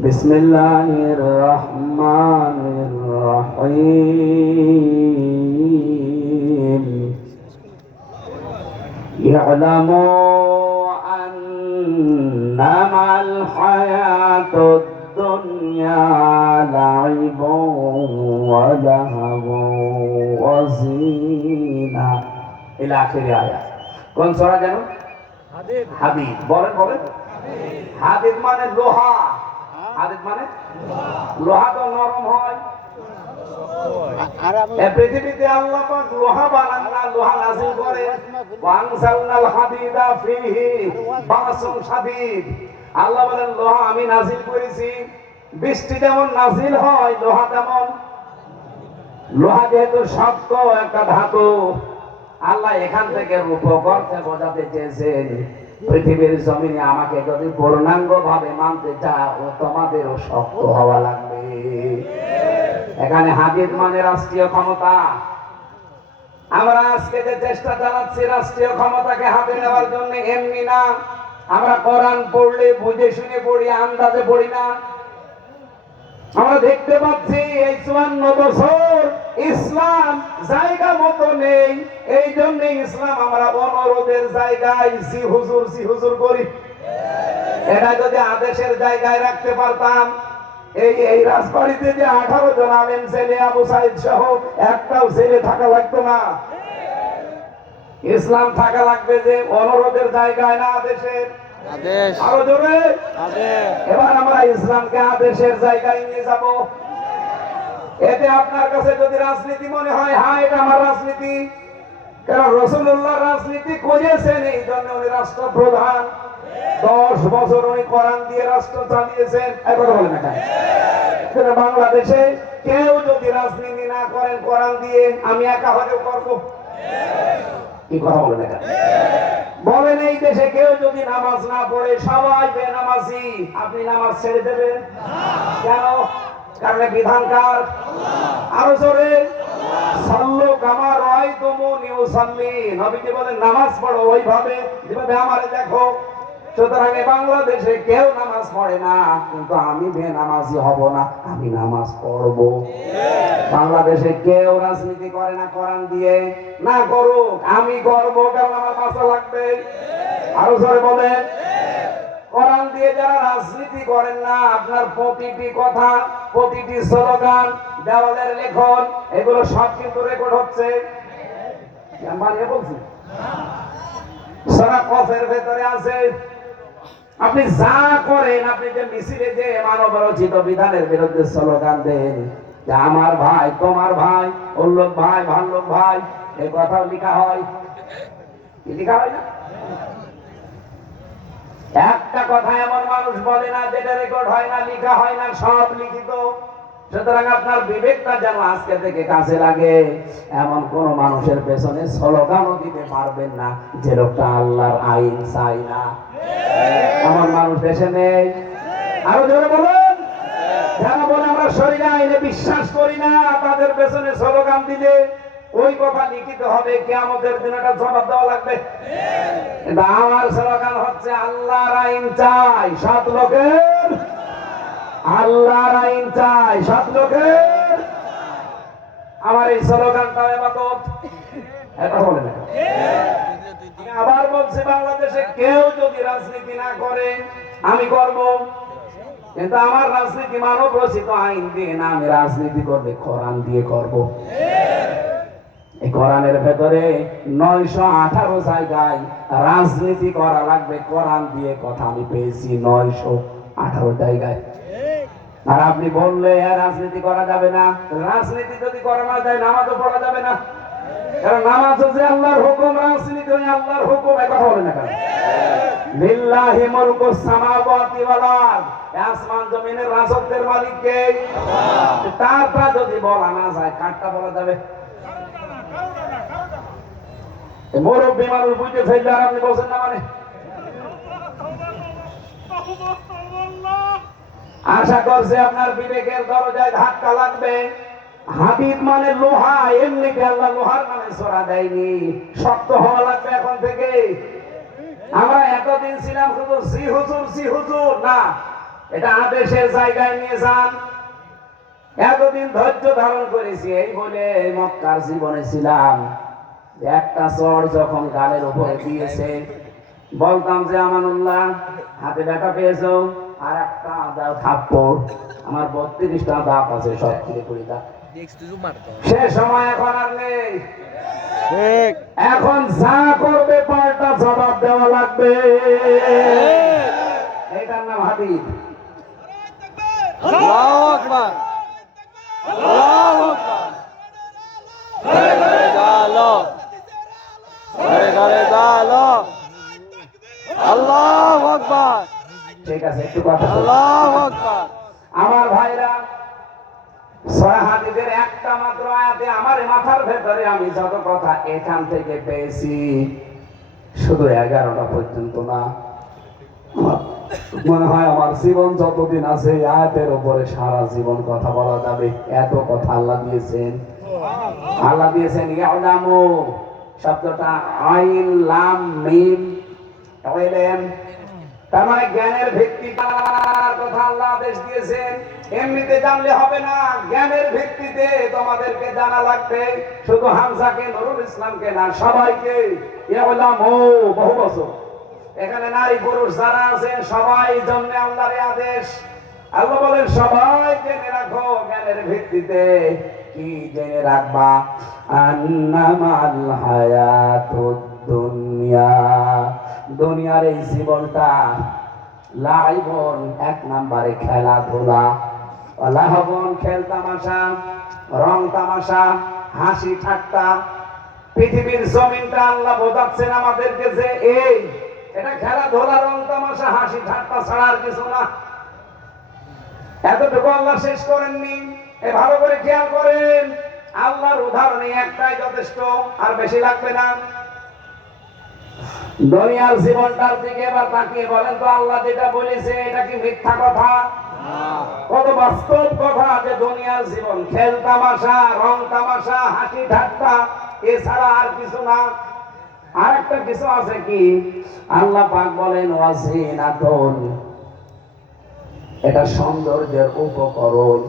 বিসমিল্লাহির রহমানির রহিম। ইয়ালামু আন্নামাল হায়াতুদ দুনিয়া লাইবুন ওয়া লাহবুন ওয়া যিনা ইলা আখির আয়াত। কোন সূরা জানো? হাদীদ। হাদীদ। বলেন বলেন। হাদীদ মানে লোহা। হাদীদ মানে লোহা তো নরম হয়। এই পৃথিবীতে আল্লাহ পাক লোহা বানান না, লোহা নাযিল করে। ওয়ানজালনাল হাদীদা ফীহি বাসুন শাদীদ। আল্লাহ বলেন লোহা আমি নাযিল করেছি। বৃষ্টি যেমন নাযিল হয়, লোহা তেমন। লোহা যেহেতু শক্ত একটা ধাতু, আল্লাহ এখান থেকে রূপকর্তে বোঝাতে চেয়েছেন পৃথিবীর জমিনে আমাকে যদি পূর্ণাঙ্গ ভাবে মানতে চাও, তোমাদেরও শক্ত হওয়া লাগবে। এখানে হাদীদ মানে রাষ্ট্রীয় ক্ষমতা। আমরা আজকে যে চেষ্টা চালাচ্ছি রাষ্ট্রীয় ক্ষমতাকে হাতে নেওয়ার জন্য, এমনি না। আমরা কোরআন পড়লে বুঝে শুনে পড়ি, আন্দাজে পড়ি না। আমরা দেখতে পাচ্ছি এই 54 বছর ইসলাম জায়গা মতো নেই, এই জন্য ইসলাম আমরা অনুরোধের জায়গায় জি হুজুর করি। এটা যদি আদেশের জায়গায় রাখতে পারতাম, এই রাজবাড়িতে যে 18 জন আলেম ছেলে আবু সাইদ সহ একটাও ছেলে থাকা লাগতো না। ইসলাম থাকা লাগবে যে অনুরোধের জায়গায়, না আদেশের। আদেশ। আরো জোরে আদেশ। এবার আমরা ইসলামকে আদেশের জায়গায় নিয়ে যাব। এতে আপনার কাছে যদি রাজনীতি মনে হয়, হ্যাঁ এটা আমার রাজনীতি, কারণ রাসূলুল্লাহ রাজনীতি করেছেন, এই জন্য উনি রাষ্ট্রপ্রধান। 10 বছর উনি কোরআন দিয়ে রাষ্ট্র চালিয়েছেন। একবার বলেন না কেন? বাংলাদেশে কেউ যদি রাজনীতি না করেন কোরআন দিয়ে, আমি একা হলেও করবো। কি কথা বলেন এটা? বলেন এই দেশে কেউ যদি নামাজ না পড়ে, সবাই বেনামাজি, আপনি নামাজ ছেড়ে দেবেন? কেন? কারণ বিধান কার? আরো জোরে সাল্লু কামা রাআইতুমুনি উসাল্লি। নবীজি বলেন নামাজ পড়ো ওইভাবে যেভাবে আমারে দেখো। সুতরাং বাংলাদেশে কেউ নামাজ পড়ে না, কিন্তু আমি বেনামাজি হব না, আমি নামাজ পড়ব। বাংলাদেশে কেউ রাজনীতি করে না কোরআন দিয়ে, না করুক, আমি করব, কারণ আমার বাঁচা লাগবে। আরো জোরে বলেন। কোরআন দিয়ে যারা রাজনীতি করেন না, আপনার প্রতিটি কথা, প্রতিটি স্লোগান, দেওয়ালের লেখন, এগুলো সব কিন্তু রেকর্ড হচ্ছে। বানিয়ে বলছি, সূরা কফের ভেতরে আছে। আপনি যা করেন, আপনি যে মিছিলে যে মানব রচিত বিধানের বিরুদ্ধে স্লোগান দেন, যে আমার ভাই, তোমার ভাই, অল্লোক ভাই, ভাল্লোক ভাই, এই কথাও লেখা হয়। কি লেখা হয় না? একটা কথা এমন মানুষ বলে না যেটা রেকর্ড হয় না, লেখা হয় না, সব লিখিত। সুতরাং আপনার বিবেকটা যেন আজকে থেকে কাজে লাগে। এমন কোন মানুষের পেছনে স্লোগানও দিতে পারবেন না যে লোকটা আল্লাহর আইন চাই না। এমন মানুষ দেশে নেই। আরো জোরে বলুন। যারা বলে আমরা শরীয়ত আইনে বিশ্বাস করি না, তাদের পেছনে স্লোগান দিলে ওই কথা লিখিত হবে, কিয়ামতের দিন এটা জবাব দেওয়া লাগবে। কিন্তু আমার স্লোগান হচ্ছে আল্লাহর আইন চাই, সৎ লোকের, আল্লাহর আইন চাই, সৎ লোকের। আমার এই স্লোগানটা ইবাদত, এটা বলে না। আমি আবার বলছি, বাংলাদেশে কেউ যদি রাজনীতি না করে আমি করব, কিন্তু আমার রাজনীতি মানব রচিত আইন দিয়ে না, আমি রাজনীতি করবে কোরআন দিয়ে করব। এই কোরআনের ভেতরে 918 জায়গায় রাজনীতি করা লাগবে কোরআন দিয়ে, কথা আমি পেয়েছি 918 জায়গায়। আর আপনি বললে রাজনীতি করা যাবে না, রাজনীতি যদি করা না যায় নামাজও পড়া যাবে না, কারণ নামাজ হচ্ছে আল্লাহর হুকুম, রাজনীতি হচ্ছে আল্লাহর হুকুম। এই কথা বলে না কেন? লিল্লাহি মুলকুস সামাওয়াতি ওয়াল আরদ, আসমান জমিনের রাজত্বের মালিক কে? আল্লাহ। তারটা যদি বলা না যায়, কারটা বলা যাবে? মুরব্বী মানুষ বুঝতে ফেললে আর আপনি বলছেন না মানে? আশা করছে আপনার বিবেকের দরজায় ধাক্কা লাগবে। হাদিদ মানে লোহা, এমনিতে আল্লাহ লোহার নামে ছোড়া দেয়নি, শক্ত হওয়া লাগবে এখন থেকে। আমরা এতদিন ছিলাম শুধু সি হুজুর সি হুজুর, না, এটা আদেশের জায়গায় নিয়ে যান। এতদিন ধৈর্য ধারণ করেছি, এই বলে মক্কার জীবনে ছিলাম। একটা চড় যখন গালের উপরে দিয়েছে, বলতাম যে আমানুল্লাহ হাতে ব্যথা পেয়েছো, আর একটা দাও থাপ্পড়, আমার 32টা দাঁত আছে, সব কিনে করে দাও। সে সময় এখন আর নেই। এখন যা করবে পাল্টা জবাব দেওয়া লাগবে। এটার নাম হাদিদ। আল্লাহু আকবার, আল্লাহু আকবার, ঘরে ঘরে জালো, ঘরে ঘরে জালো, আল্লাহু আকবার। ঠিক আছে, একটু কথা। আল্লাহু আকবার। আমার ভাইরা, সূরা হাদিদের একটা মাত্র আয়াতে আমার মাথার ভেতরে আমি যত কথা এখান থেকে পেয়েছি, শুধু 11টা পর্যন্ত না, মনে হয় আমার জীবন যতদিন আছে আয়াতের উপরে সারা জীবন কথা বলা যাবে। এত কথা আল্লাহ দিয়েছেন। আল্লাহ দিয়েছেন ইয়ালামু শব্দটা আইন লাম মিম ইলম, তার মানে জ্ঞানের ভিত্তিটার কথা আল্লাহ আদেশ দিয়েছেন। এমনিতে জানলে হবে না, জ্ঞানের ভিত্তিতে তোমাদেরকে জানা লাগবে। শুধু হামজাকে, নুরুল ইসলামকে না, সবাইকে ইয়ালামু, বহু বছর এখানে নারী পুরুষ যারা আছেন সবাই জন্য আল্লাহর আদেশ। আল্লাহ বলেন সবাই জেনে রাখো, জ্ঞানের ভিত্তিতে। কি জেনে রাখবা? আন্নামাল হায়াতুদ দুনিয়া, দুনিয়ার এই জীবনটা লাইবন, এক নম্বরে খেলাধুলা, লাহবন খেল তামাশা, রং তামাশা, হাসি ঠাট্টা। পৃথিবীর জমিনটা আল্লাহ বোঝাচ্ছেন আমাদেরকে যে এই এটা খেলাধুলা, রং তামাশা, হাসি ঠাট্টা ছাড়া আর কিছু না। এতটুকু আল্লাহ শেষ করেননি। এ ভালো করে খেয়াল করেন, আল্লাহর উদাহরণে একটাই যথেষ্ট, আর বেশি লাগবে না। দুনিয়ার জীবনটার দিকে এবার তাকিয়ে বলেন তো, আল্লাহ যেটা বলেছে এটা কি মিথ্যা কথা? কত বাস্তব কথা যে দুনিয়ার জীবন খেল তামাশা, রং তামাশা, হাসি ঠাট্টা, এছাড়া আর কিছু না। আর একটা কিছু আছে কি? আল্লাহ পাক বলেন ওয়াজিনাতুন, এটা সৌন্দর্যের উপকরণ।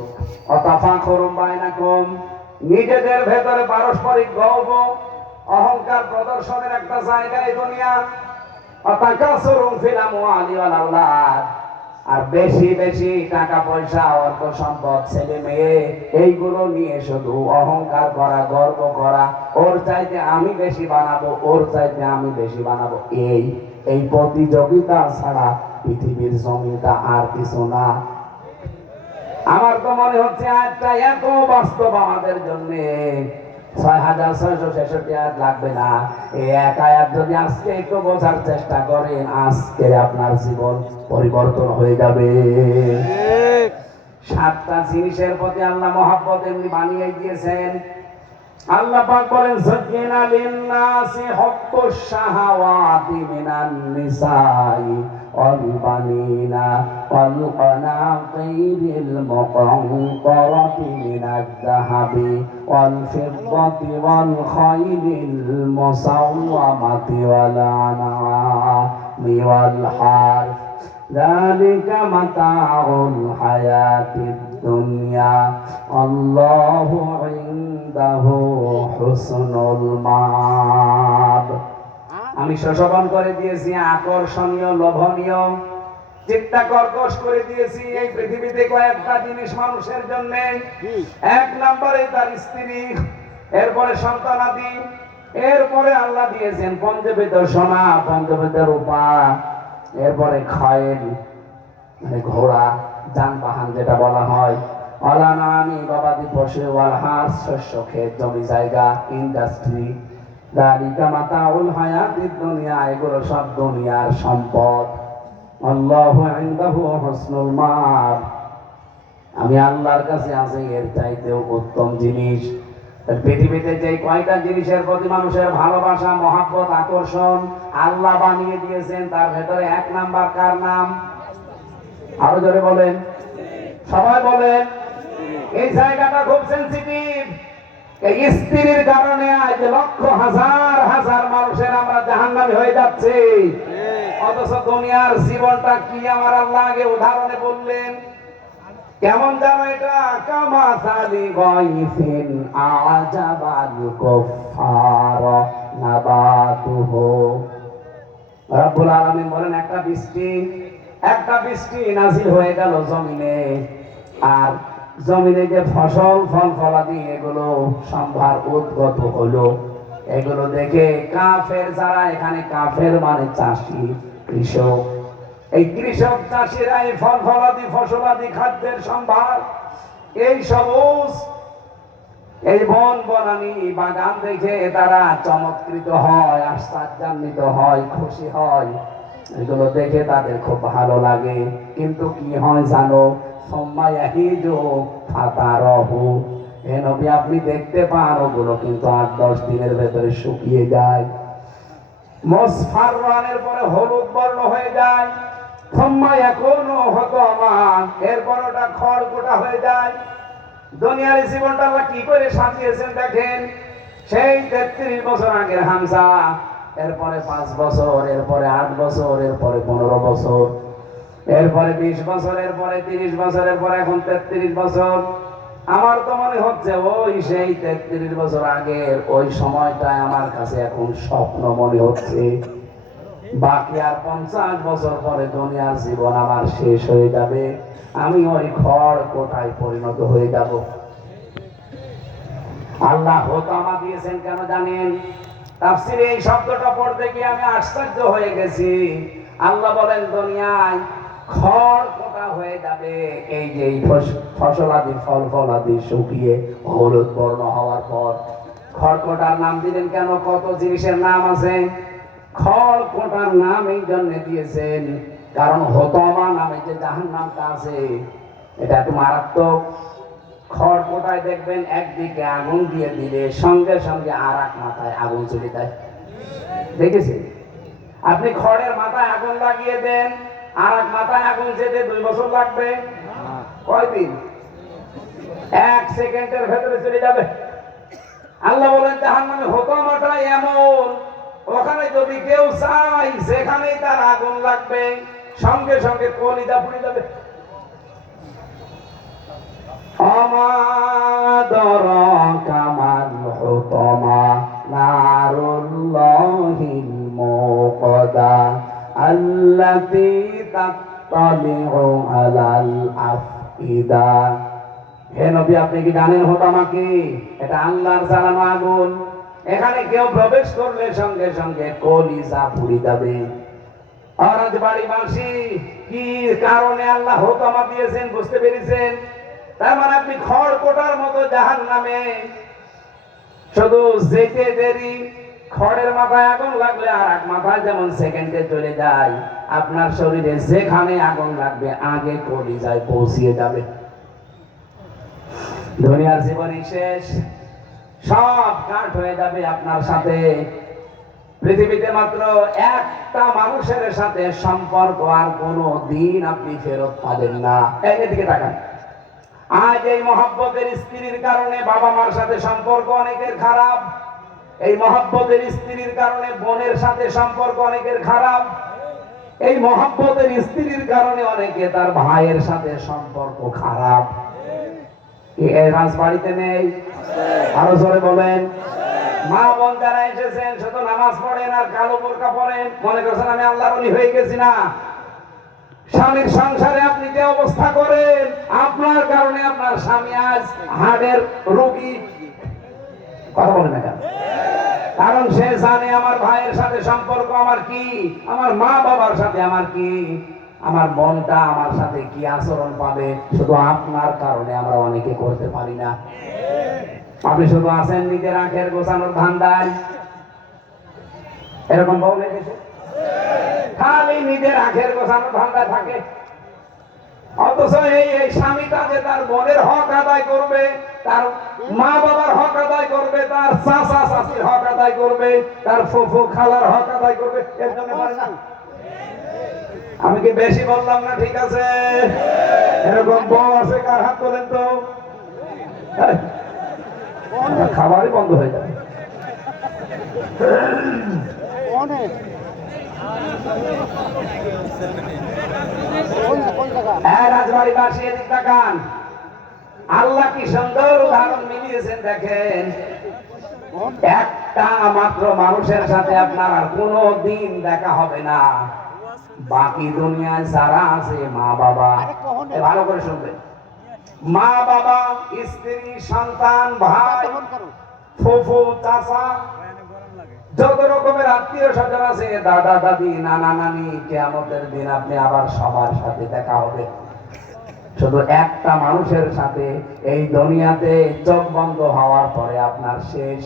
অতাফাখুরুম বাইনাকুম, নিজেদের ভেতরে পারস্পরিক গর্ব অহংকার প্রদর্শনের একটা জায়গা এই দুনিয়া। অতাকাসুরুম ফিল আমওয়ালি ওয়াল আওলাদ, আর বেশি বেশি টাকা পয়সা, অর্থ সম্পদ, ছেলে মেয়ে, এইগুলো নিয়ে শুধু অহংকার করা, গর্ব করা, ওর চাইতে আমি বেশি বানাবো, ওর চাইতে আমি বেশি বানাবো, এই প্রতিযোগিতা ছাড়া পৃথিবীর জমিটা আর কিছু না। আমার তো মনে হচ্ছে আজটা এত বাস্তব আমাদের জন্য 6666 আয়াত লাগবে না। এই এক আয়াত যদি আজকে একটু বোঝার চেষ্টা করেন, আজকে আপনার জীবন পরিবর্তন হয়ে যাবে। 7টা জিনিসের প্রতি আল্লাহ মহব্বত এমনি বানিয়ে দিয়েছেন। আল্লাহ পাক বলেন যায়্যানা লিন-নাসি হুব্বুশ শাহাওয়াতি মিনান নিসাই ওয়াল বানিনা ওয়াল কানাতিরিল মুকানতারাতি মিনাজ যাহাবি ওয়াল ফিদ্দাতি ওয়াল খাইলিল মুসাওওয়ামাতি ওয়াল আনআমি ওয়াল হারথ যালিকা মাতাউল হায়াতিদ দুনিয়া আল্লাহু ইনদাহু হুসনুল মাব। আমি শোষণ করে দিয়েছি আকর্ষণীয়, লোভনীয়, চিত্তাকর্ষক করে দিয়েছি এই পৃথিবীতে কয়েকটা জিনিস মানুষের জন্য। এক নম্বরে তার স্ত্রী, এরপরে সন্তানাদি, এরপরে আল্লাহ দিয়েছেন পঞ্চবিধ সোনা, পঞ্চবিধ রূপা, এরপরে খায়েল মানে ঘোড়া, যানবাহন যেটা বলা হয়, অলানামি গবাদি পশু, ওয়ালহাস শস্য ক্ষেত, জমি জায়গা, ইন্ডাস্ট্রি, যালিকা মাতাউল হায়াতিদ দুনিয়া, এগুলো সব দুনিয়ার সম্পদ। আল্লাহু ইনদাহু হুসনুল মাব, আমি আল্লাহর কাছে আছে এর চাইতেও উত্তম জিনিস। পৃথিবীতে যে কয়টা জিনিসের প্রতি মানুষের ভালোবাসা, মহাব্বত, আকর্ষণ আল্লাহ বানিয়ে দিয়েছেন, তার ভেতরে এক নাম্বার কার নাম? আরো জোরে বলেন, সবাই বলেন। এই জায়গাটা খুব সেনসিটিভ। এই স্ত্রীর কারণে আজ লক্ষ হাজার হাজার মানুষের আমরা জাহান্নামী হয়ে যাচ্ছে। অথচ দুনিয়ার জীবনটা কি আমার আল্লাহ আগে উদাহরণে বললেন, কেমন জানো এটা? কামাসালি গায়সিন আজাবাল কুফার নাবাতুহু। রব্বুল আলামিন বলেন একটা বৃষ্টি নাজিল হয়ে গেল জমিনে, আর জমিনে যে ফসল ফল ফলাদি এগুলো সম্ভার উদ্গত হলো, এগুলো দেখে কাফের যারা, এখানে কাফের মানে চাষি, কৃষক, এই কৃষক চাষিরা এই ফল ফলাদি ফসলাদি খাদ্যের সম্ভার, এই সবুজ এই বন বনানি বাগান দেখে তারা চমৎকৃত হয়, আশ্চর্যান্বিত হয়, খুশি হয়। এগুলো দেখে তাদের খুব ভালো লাগে, কিন্তু কি হয় জানো? হে নবী, আপনি দেখতে পান ওগুলো কিন্তু 8-10 দিনের ভেতরে শুকিয়ে যায়, মুসফাররানের পরে হলুদ বর্ণ হয়ে যায়, এরপর ওটা খড়কুটা হয়ে যায়। দুনিয়ার জীবনটা আল্লাহ কি করে সাজিয়েছেন দেখেন। সেই 33 বছর আগের হামজা, এরপরে 5 বছর, এরপরে 8 বছর, এরপরে 15 বছর, এরপরে 20 বছর, এরপরে 30 বছর, এরপরে এখন 33 বছর। আমার তো মনে হচ্ছে ওই সেই 33 বছর আগের ওই সময়টাই আমার কাছে এখন স্বপ্ন মনে হচ্ছে। বাকি আর 50 বছর পরে দুনিয়ার জীবন আমার শেষ হয়ে যাবে, আমি ওই খড় কোটায় পরিণত হয়ে যাব। আল্লাহ হোতামা দিয়েছেন কেন জানেন? তাফসীরে এই শব্দটা পড়তে গিয়ে আমি আশ্চর্য হয়ে গেছি। আল্লাহ বলেন দুনিয়ায় খড় কোটা হয়ে যাবে, এই যে ফসলাদি ফল ফলাদি শুকিয়ে হলুদ বর্ণ হওয়ার পর। খড় কোটার নাম দিলেন কেন? কত জিনিসের নাম আছে। খড় কোটার নাম এই জন্য দিয়েছেন কারণ হোতামা নামে যে জাহান্নামটা আছে এটা একটু মারাত্মক। খড় কোটায় দেখবেন একদিকে আগুন দিয়ে দিলে সঙ্গে সঙ্গে আর এক মাথায় আগুন চলে যায়, দেখেছেন? আপনি খড়ের মাথায় আগুন লাগিয়ে দেন, আর এক মাথায় আগুন যেতে 2 বছর লাগবে, কয়দিন? 1 সেকেন্ডের ভেতরে চলে যাবে। আল্লাহ বলেন জাহান্নামে হোতামাটা এমন, ওখানে যদি কেউ চায় সেখানেই তার আগুন লাগবে, সঙ্গে সঙ্গে কলিজা পুড়ে যাবে। আমাদরাকা মাল হুতামা নারুল্লাহিল মুকাদা আল্লাতী তাত্তালিউ আলাল আফইদা। হে নবী, আপনি কি জানেন হোতামা কি? এটা আল্লাহর জ্বালানো আগুন। এখানে কেউ প্রবেশ করলে সঙ্গে সঙ্গে কলিজা পুড়ে যাবে। আর আজ বাড়িবাসী কি কারণে আল্লাহ হোতামা দিয়েছেন বুঝতে পেরেছেন? তার মানে আপনি খড় কোটার মতো জাহান্নামে শুধু যেতে দেরি। খড়ের মাথায় আগুন লাগলে আর এক মাথায় যেমন সেকেন্ডে চলে যায়, আপনার শরীরে যেখানে আগুন লাগবে আগে কলিজায় পৌঁছিয়ে যাবে। দুনিয়ার জীবনই শেষ, সব কাট হয়ে যাবে আপনার সাথে। পৃথিবীতে মাত্র একটা মানুষের সাথে সম্পর্ক আর কোনো দিন আপনি ফেরত পাবেন না। এদিকে তাকান। আজ এই মহব্বতের স্ত্রীর কারণে বাবা মার সাথে সম্পর্ক অনেকের খারাপ। এই মহব্বতের স্ত্রীর কারণে বোনের সাথে সম্পর্ক অনেকের খারাপ। এই মহব্বতের স্ত্রীর কারণে অনেকে তার ভাইয়ের সাথে সম্পর্ক খারাপ। এই রাজবাড়িতে নেই? আরো জোরে বলেন। মা বোন যারা এসেছেন শুধু নামাজ পড়েন আর কালো বোরকা পড়েন, মনে করছেন আমি আল্লাহর ওলি হয়ে গেছি না। স্বামীর সংসারে আপনি যে অবস্থা করেন, আপনার কারণে আপনার স্বামী আজ হার্টের রোগী। কথা বলেন না কেন? কারণ সে জানে আমার ভাইয়ের সাথে সম্পর্ক আমার কি, আমার মা বাবার সাথে আমার কি, আমার বোনটা আমার সাথে কি আচরণ পাবে। শুধু আপনার কারণে আমরা অনেকে করতে পারি না। আপনি শুধু আছেন নিজের আখের গোছানোর ধান্দায়। এরকম বউ দেখেছে? খালি নিজের আখের গোছানোর ধান্দায় থাকে। অথচ এই স্বামীটা যে তার বোনের হক আদায় করবে, তার মা বাবার হক আদায় করবে, তার চাচা চাচির হক আদায় করবে, তার ফুফু খালার হক আদায় করবে, এর জন্য পারে না। আমি কি বেশি বললাম না? ঠিক আছে। এরকম বউ আছে কার হাত তোলেন তো? খাবারই বন্ধ হয়ে যাবে। রাজবাড়িবাসী এদিক তাকান। আল্লাহ কি সুন্দর উদাহরণ মিলিয়েছেন দেখেন। একটা মাত্র মানুষের সাথে আপনার আর কোনো দিন দেখা হবে না। বাকি দুনিয়ায় যারা আছে মা বাবা, ভালো করে শুনবেন, মা বাবা, স্ত্রী, সন্তান, ভাই, ফুফু, চাচা, যত রকমের আত্মীয় স্বজন আছে, দাদা দাদি, নানা নানি, কিয়ামতের দিন আপনি আবার সবার সাথে দেখা হবে। শুধু একটা মানুষের সাথে এই দুনিয়াতে চোখ বন্ধ হওয়ার পরে আপনার শেষ।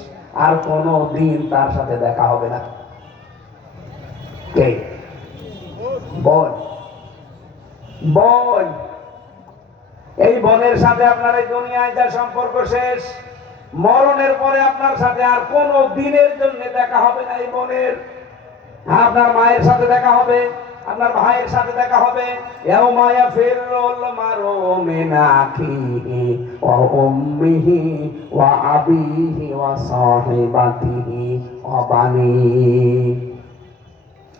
আর কোনো দিন তার সাথে দেখা হবে না। কে? বোন। বোন। এই বোনের সাথে আপনার এই দুনিয়ায় যা সম্পর্ক শেষ, মরণের পরে আপনার সাথে আর কোনো দিনের জন্য দেখা হবে না এই বোনের। আপনার মায়ের সাথে দেখা হবে, আপনার ভাইয়ের সাথে দেখা হবে। ইয়াউমা ইয়াফিরুল মারউ মিন আখিহি ওয়া উম্মিহি ওয়া আবিহি ওয়া সাহিবাতিহি ওয়া বানিহি।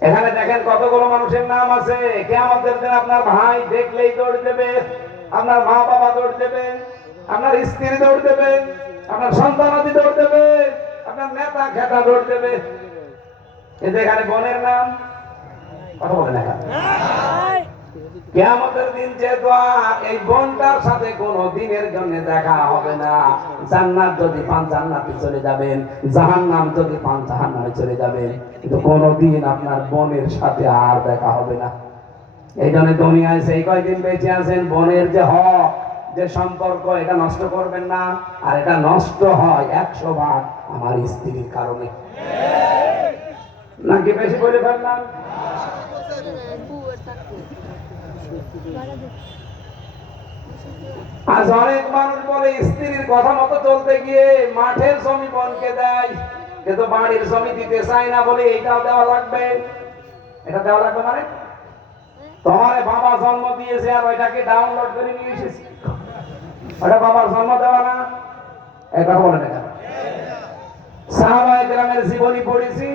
এখানে দেখেন কতগুলো মানুষের নাম আছে। কিয়ামতের দিন আপনার ভাই দেখলেই দৌড় দেবে, আপনার মা বাবা দৌড় দেবে, আপনার স্ত্রী দৌড় দেবে, আপনার সন্তানাদি দৌড় দেবে, আপনার নেতা খেতা দৌড় দেবে। এই যে এখানে বোনের নাম, কথা বলে না। কিয়ামতের দিন যেহেতু এই বোনটার সাথে কোনো দিনের জন্য দেখা হবে না। জান্নাত যদি পান জান্নাতে চলে যাবেন, জাহান্নাম যদি পান জাহান্নামে চলে যাবেন, কিন্তু কোনোদিন আপনার বোনের সাথে আর দেখা হবে না। এই জন্য দুনিয়ায় সেই কয়দিন বেঁচে আছেন, বোনের যে হক, যে সম্পর্ক, এটা নষ্ট করবেন না। আর এটা নষ্ট হয় 100 ভাগ আমার স্ত্রীর কারণে। নাকি বেশি বলে ফেললাম? আজ অনেক মানুষ বলে স্ত্রীর কথা মতো চলতে গিয়ে মাঠের জমি বোনকে দেয়, কিন্তু বাড়ির জমি দিতে চায় না বলে এইটাও দেওয়া লাগবে। এটা দেওয়া লাগবে মানে তোমার বাবা জন্ম দিয়েছে আর ওইটাকে ডাউনলোড করে নিয়ে এসেছি, ওটা বাবার জন্ম দেওয়া না? এই কথা বলে দেখা। সাহাবায়ে কেরামের জীবনী পড়েছি,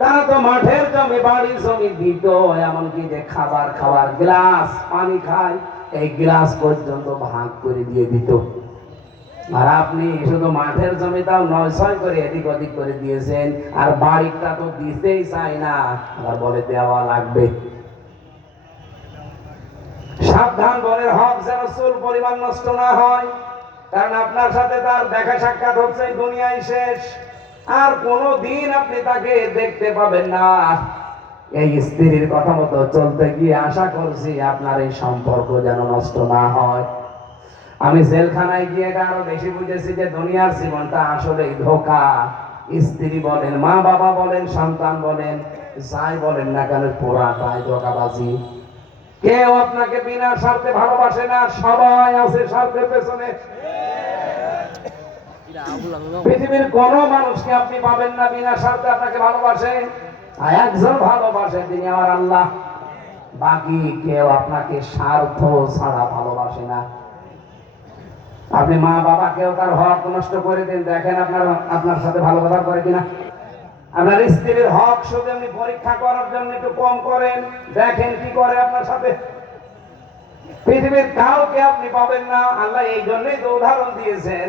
তারা তো মাঠের জমি বাড়ির জমি দিত, এমনকি যে খাবার খাওয়ার গ্লাস, পানি খায়, এই গ্লাস পর্যন্ত ভাগ করে দিয়ে দিত। আর আপনি শুধু মাঠের জমিটাও 9-6 করে এদিক ওদিক করে দিয়েছেন, আর বাড়িটা তো দিতেই চাই না, আবার বলে দেওয়া লাগবে। সাবধান, বোনের হক যেন চুল পরিমাণ নষ্ট না হয়। কারণ আপনার সাথে তার দেখা সাক্ষাৎ হচ্ছে দুনিয়ায় শেষ, আর কোনো দিন আপনি তাকে দেখতে পাবেন না। এই স্ত্রীর কথা মতো চলতে গিয়ে আশা করছি আপনার এই সম্পর্ক যেন নষ্ট না হয়। আমি জেলখানায় গিয়ে এটা আরো বেশি বুঝেছি যে দুনিয়ার জীবনটা আসলে ধোঁকা। স্ত্রী বলেন, মা বাবা বলেন, সন্তান বলেন, যাই বলেন না কেন, পুরাটাই ধোঁকাবাজি। কেউ আপনাকে বিনা স্বার্থে ভালোবাসে না, সবাই আছে স্বার্থের পেছনে। পৃথিবীর কোন মানুষকে আপনি পাবেন না বিনা স্বার্থে আপনাকে ভালোবাসে। আর একজন ভালোবাসে, তিনি আমার আল্লাহ। বাকি কেউ আপনাকে স্বার্থ ছাড়া ভালোবাসে না। আপনি মা বাবাকেও তার হক নষ্ট করে দিন, দেখেন আপনার সাথে ভালো ব্যবহার করে কিনা। আপনার স্ত্রীর হক শুধু এমনি পরীক্ষা করার জন্য একটু কম করেন, দেখেন কি করে আপনার সাথে। পৃথিবীর কাউকে আপনি পাবেন না, আল্লাহ এই জন্যই তো উদাহরণ দিয়েছেন।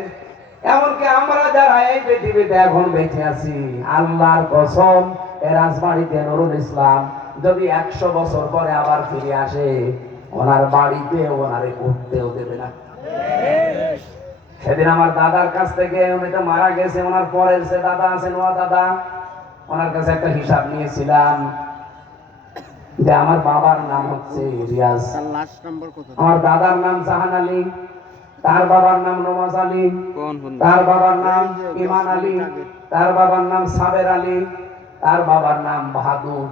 এমনকি আমরা যারা এই পৃথিবীতে এখন বেঁচে আছি, আল্লাহর কসম, এ রাজবাড়িতে নুরুল ইসলাম যদি 100 বছর পরে আবার ফিরে আসে, ওনার বাড়িতে ওনারে উঠতেও দেবে না। সেদিন আমার দাদার কাছ থেকে, উনি তো মারা গেছে, ওনার পরের যে দাদা আছেন, ও দাদা, ওনার কাছে একটা হিসাব নিয়েছিলাম যে আমার বাবার নাম হচ্ছে রিয়াজ, আমার দাদার নাম জাহান আলী, তার বাবার নাম নওয়াজ আলী, তার বাবার নাম ইমান আলী, তার বাবার নাম সাবের আলী, তার বাবার নাম বাহাদুর,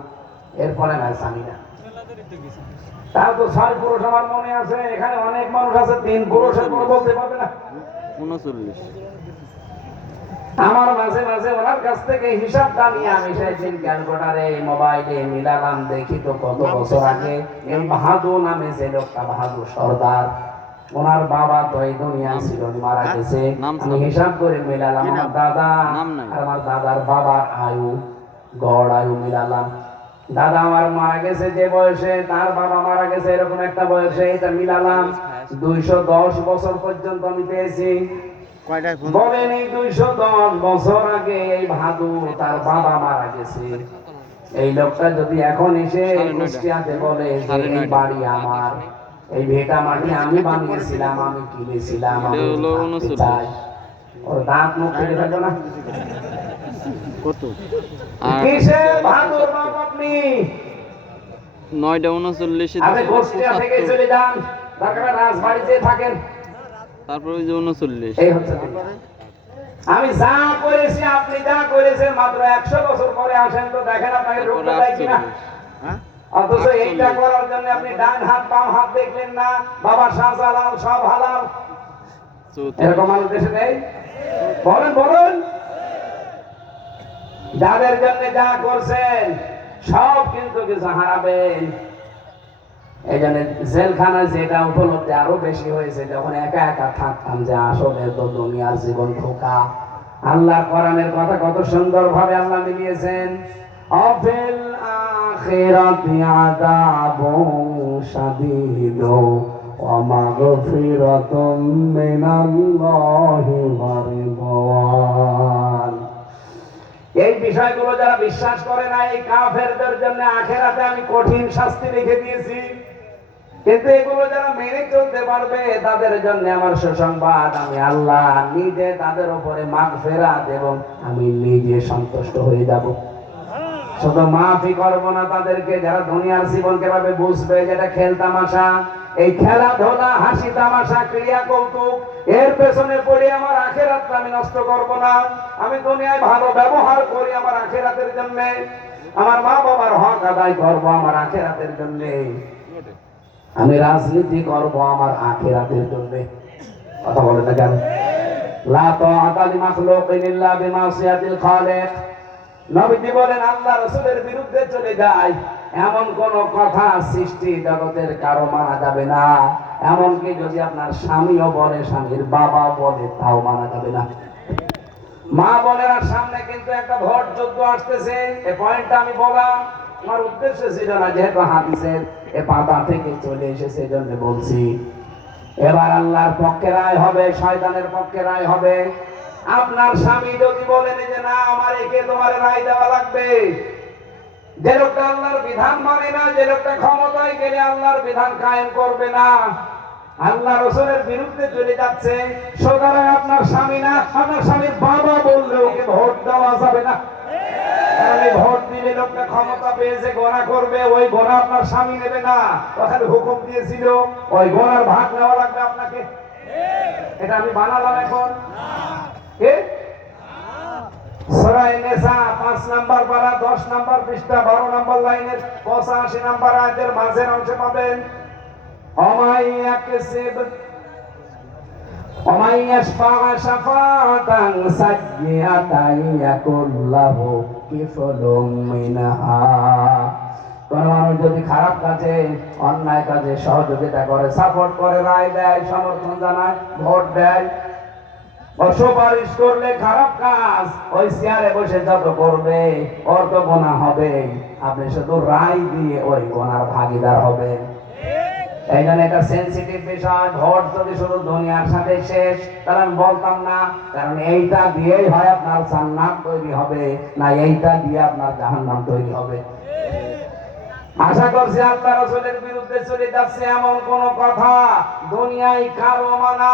এরপরে না জানি না। তার তো 6 পুরুষ আমার মনে আছে। এখানে অনেক মানুষ আছে 3 পুরুষের পর বলতে পারবে না। 39। আমার মাঝে মাঝে ওনার কাছ থেকে হিসাবটা নিয়ে আমি সেদিন ক্যালকুলেটারে মোবাইলে মিলালাম, দেখি তো কত বছর আগে এই বাহাদুর নামে যে লোকটা, বাহাদুর সর্দার, ওনার বাবা তো এই দুনিয়া ছিল, মারা গেছে। আমি হিসাব করে মিলালাম আমার দাদা আর আমার দাদার বাবার আয়ু, গড় আয়ু মিলালাম। দাদা আমার মারা গেছে যে বয়সে, তার বাবা মারা গেছে এরকম একটা বয়সে, এটা মিলালাম। 210 বছর পর্যন্ত আমি পেয়েছি। বলেন এই 210 বছর আগে এই বাহাদুর তার বাবা মারা গেছে, এই লোকটা যদি এখন এসে কুষ্টিয়াতে বলে যে এই বাড়ি আমার, এই ভিটা মাটি আমি বানিয়েছিলাম, আমি কিনেছিলাম, আমি থাকতে চাই, ওর দাঁত মুখ কেটে থাকবে না? কিসের বাহাদুর বাপ আপনি? 9:39 আপনি কুষ্টিয়া থেকে চলে যান, দরকার রাজবাড়িতে থাকেন। তারপর ওই যে 39। এই হচ্ছে আমি যা করেছি, আপনি যা করেছেন, মাত্র 100 বছর পরে আসেন তো দেখেন আপনাকে রোগটা দেয় কিনা। অথচ এইটা করার জন্য আপনি ডান হাত বাম হাত দেখলেন না, বাবা শাহজালাল সব হালাল, এরকম মানুষ দেশে নেই? বলেন বলেন। যাদের জন্য যা করছেন সব কিন্তু কিছু হারাবেন। এই জন্য জেলখানায় যেটা উপলব্ধি আরো বেশি হয়েছে, যখন একা একা থাকতাম, যে আসলে তো দুনিয়ার জীবন ধোঁকা। আল্লাহ কোরআনের কথা কত সুন্দর ভাবে আল্লাহ মিলিয়েছেন। অফিল আখিরাতি আযাবুন শাদীদু ওয়া মাগফিরাতুম মিনাল্লাহি ওয়া রিদওয়ান। এই বিষয়গুলো যারা বিশ্বাস করে না, এই কাফেরদের জন্য আখিরাতে আমি কঠিন শাস্তি রেখে দিয়েছি। কিন্তু এগুলো যারা মেনে চলতে পারবে, তাদের জন্য আমার সুসংবাদ, আমি আল্লাহ নিজে তাদের উপরে মাগফিরাত এবং আমি নিজে সন্তুষ্ট হয়ে যাব। শুধু মাফি করবো না তাদেরকে, যারা দুনিয়ার জীবন কিভাবে বুঝবে, যেটা খেল তামাশা, এই খেলাধুলা, হাসি তামাশা, ক্রিয়া কৌতুক, এর পেছনে পড়ে আমার আখিরাতটা আমি নষ্ট করব না। আমি দুনিয়ায় ভালো ব্যবহার করি আমার আখিরাতের জন্য, আমার মা বাবার হক আদায় করব আমার আখিরাতের জন্য, আমি রাজনীতি করব আমার আখিরাতের জন্য। কথা বলেন না কেন? লা তাআতা লিমাখলুকিন ইল্লা বিমাসিয়াতিল খালিক। নবীজি বলেন, আল্লাহ রাসূলের বিরুদ্ধে চলে যায় এমন কোন কথা সৃষ্টি জগতের কারো মানা যাবে না। এমনকি যদি আপনার স্বামীও বলে, স্বামীর বাবা বলে, তাও মানা যাবে না। মা বোনেরা সামনে কিন্তু একটা ভোট যুদ্ধ আসতেছে, এই পয়েন্টটা আমি বললাম। আমার উদ্দেশ্য ছিল না, যেহেতু হাদিসের এ পাতা থেকে চলে এসেছে জন্য বলছি। এবার আল্লাহর পক্ষে রায় হবে, শয়তানের পক্ষে রায় হবে। আপনার স্বামী যদি বলেন যে না, আমার একে তোমার রায় দেওয়া লাগবে, যে লোকটা আল্লাহর বিধান মানে না, যে লোকটা ক্ষমতায় গেলে আল্লাহর বিধান কায়েম করবে না, আল্লাহ রাসূলের বিরুদ্ধে চলে যাচ্ছে, সুতরাং আপনার স্বামী না, আপনার স্বামীর বাবা বললে ওকে ভোট দেওয়া যাবে না। কারণ ভোট দিলে লোকটা ক্ষমতা পেয়েছে, গোনা করবে, ওই গোনা আপনার স্বামী নেবে না। ওখানে হুকুম দিয়েছিল ওই গোনার ভাগ নেওয়া লাগবে আপনাকে। এটা আমি বানালাম এখন। সূরা নিসা 5 নাম্বার পারা 10 নাম্বার পৃষ্ঠা 12 নাম্বার লাইনের 85 নাম্বার আয়াতের মাঝের অংশে পাবেন। ওমাই ইয়াকসিব ومن يشفع شفاعة سيئة يكن له كفل منها। কোন মানুষ যদি খারাপ কাজে অন্যায় কাজে সহযোগিতা করে, সাপোর্ট করে, রায় দেয়, সমর্থন জানায়, ভোট দেয়, সুপারিশ করলে খারাপ কাজ ওই চেয়ারে বসে যত করবে ওর তো গোনা হবে, আপনি শুধু রায় দিয়ে ওই গোনার ভাগীদার হবেন। এই জন্য এটা সেন্সিটিভ বিষয়। ভোট যদি শুধু দুনিয়ার সাথে শেষ তাহলে আমি বলতাম না, কারণ এইটা দিয়েই হয় আপনার জান্নাত তৈরি হবে, না এইটা দিয়ে আপনার জাহান্নাম তৈরি হবে। আশা করছি আল্লাহ রাসূলের বিরুদ্ধে চলে যাচ্ছে এমন কোন কথা দুনিয়ায় কারো মানা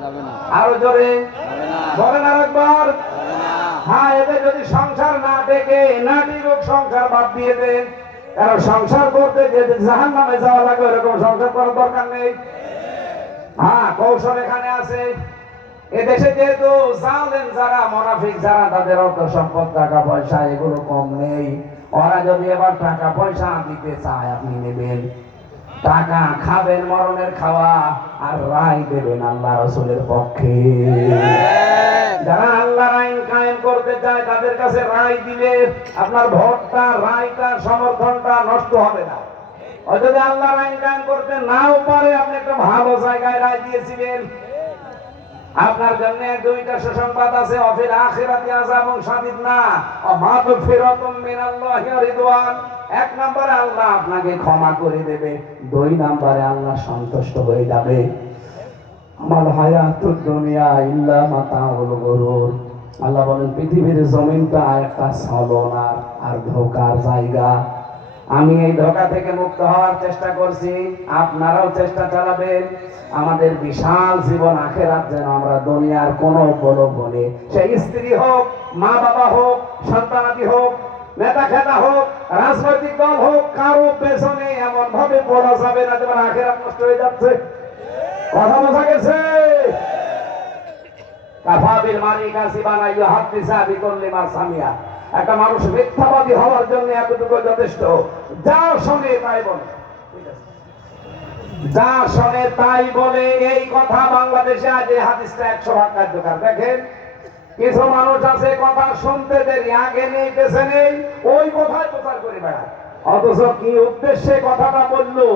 যাবে না, আরো জোরে যাবে না, বলেন আরেকবার। যাবে না। হ্যাঁ, এতে যদি সংসার না ডেকে না ডিরোগ সংসার বাদ দিয়ে দেন, কারণ সংসার করতে যে জাহান্নামে যাওয়া লাগে এরকম সংসার করার দরকার নেই। হ্যাঁ, কৌশল এখানে আছে। এদেশে যেহেতু জালেম যারা, মুনাফিক যারা, তাদের অর্থ সম্পদ, টাকা পয়সা এগুলো কম নেই। ওরা যদি এবার টাকা পয়সা দিতে চায় আপনি নেবেন, টাকা খাবেন মরণের খাওয়া, আর রায় দেবেন আল্লাহ রাসূলের পক্ষে। যারা আল্লাহর আইন কায়েম করতে চায় তাদের কাছে রায় দিলে আপনার ভোটটা, রায়টা, সমর্থনটা নষ্ট হবে না। ও যদি আল্লাহর আইন কায়েম করতে নাও পারে, আপনি একটা ভালো জায়গায় রায় দিয়েছিলেন, আপনার জন্য দুইটা সুসংবাদ আছে, অফিল আখিরাতি আযাবুন শাদীদ না ওয়া মাগফিরাতুম মিনাল্লাহি ওয়া রিদওয়ান। এক নম্বরে আল্লাহ আপনাকে ক্ষমা করে দেবে, দুই নম্বরে আল্লাহ সন্তুষ্ট হয়ে যাবে। আমার হায়াতুদ দুনিয়া ইল্লা মাতাউল গুরুর। আল্লাহ বলেন পৃথিবীর জমিনটা একটা ছলনা আর ধোঁকার জায়গা। আমি এই ধোঁকা থেকে মুক্ত হওয়ার চেষ্টা করছি, আপনারাও চেষ্টা চালাবেন। আমাদের বিশাল জীবন আখেরাত যেন আমরা দুনিয়ার কোনো প্রলোভনে, সেই স্ত্রী হোক, মা বাবা হোক, সন্তানাদি হোক, নেতা খেতা হোক, রাজনৈতিক দল হোক, কারো পেছনে এমন ভাবে পড়া যাবে না যেমন আখেরাত নষ্ট হয়ে যাচ্ছে। কথা বোঝা গেছে? কাফাবিল মালিকা সিবানা ইউহাদ্দিসা বিকুল্লি মা সামিয়া। একটা মানুষ মিথ্যাবাদী হওয়ার জন্য এতটুকু যথেষ্ট, যা শোনে তাই বলে। যা শোনে তাই বলে, এই কথা বাংলাদেশে আজ এই হাদিসটা 100% কার্যকর। দেখেন, কিছু মানুষ আছে কথা শুনতে দেরি, আগে নেই পেছে নেই, ওই কথাই প্রচার করে বেড়ায়, অথচ কি উদ্দেশ্যে কথাটা বললো,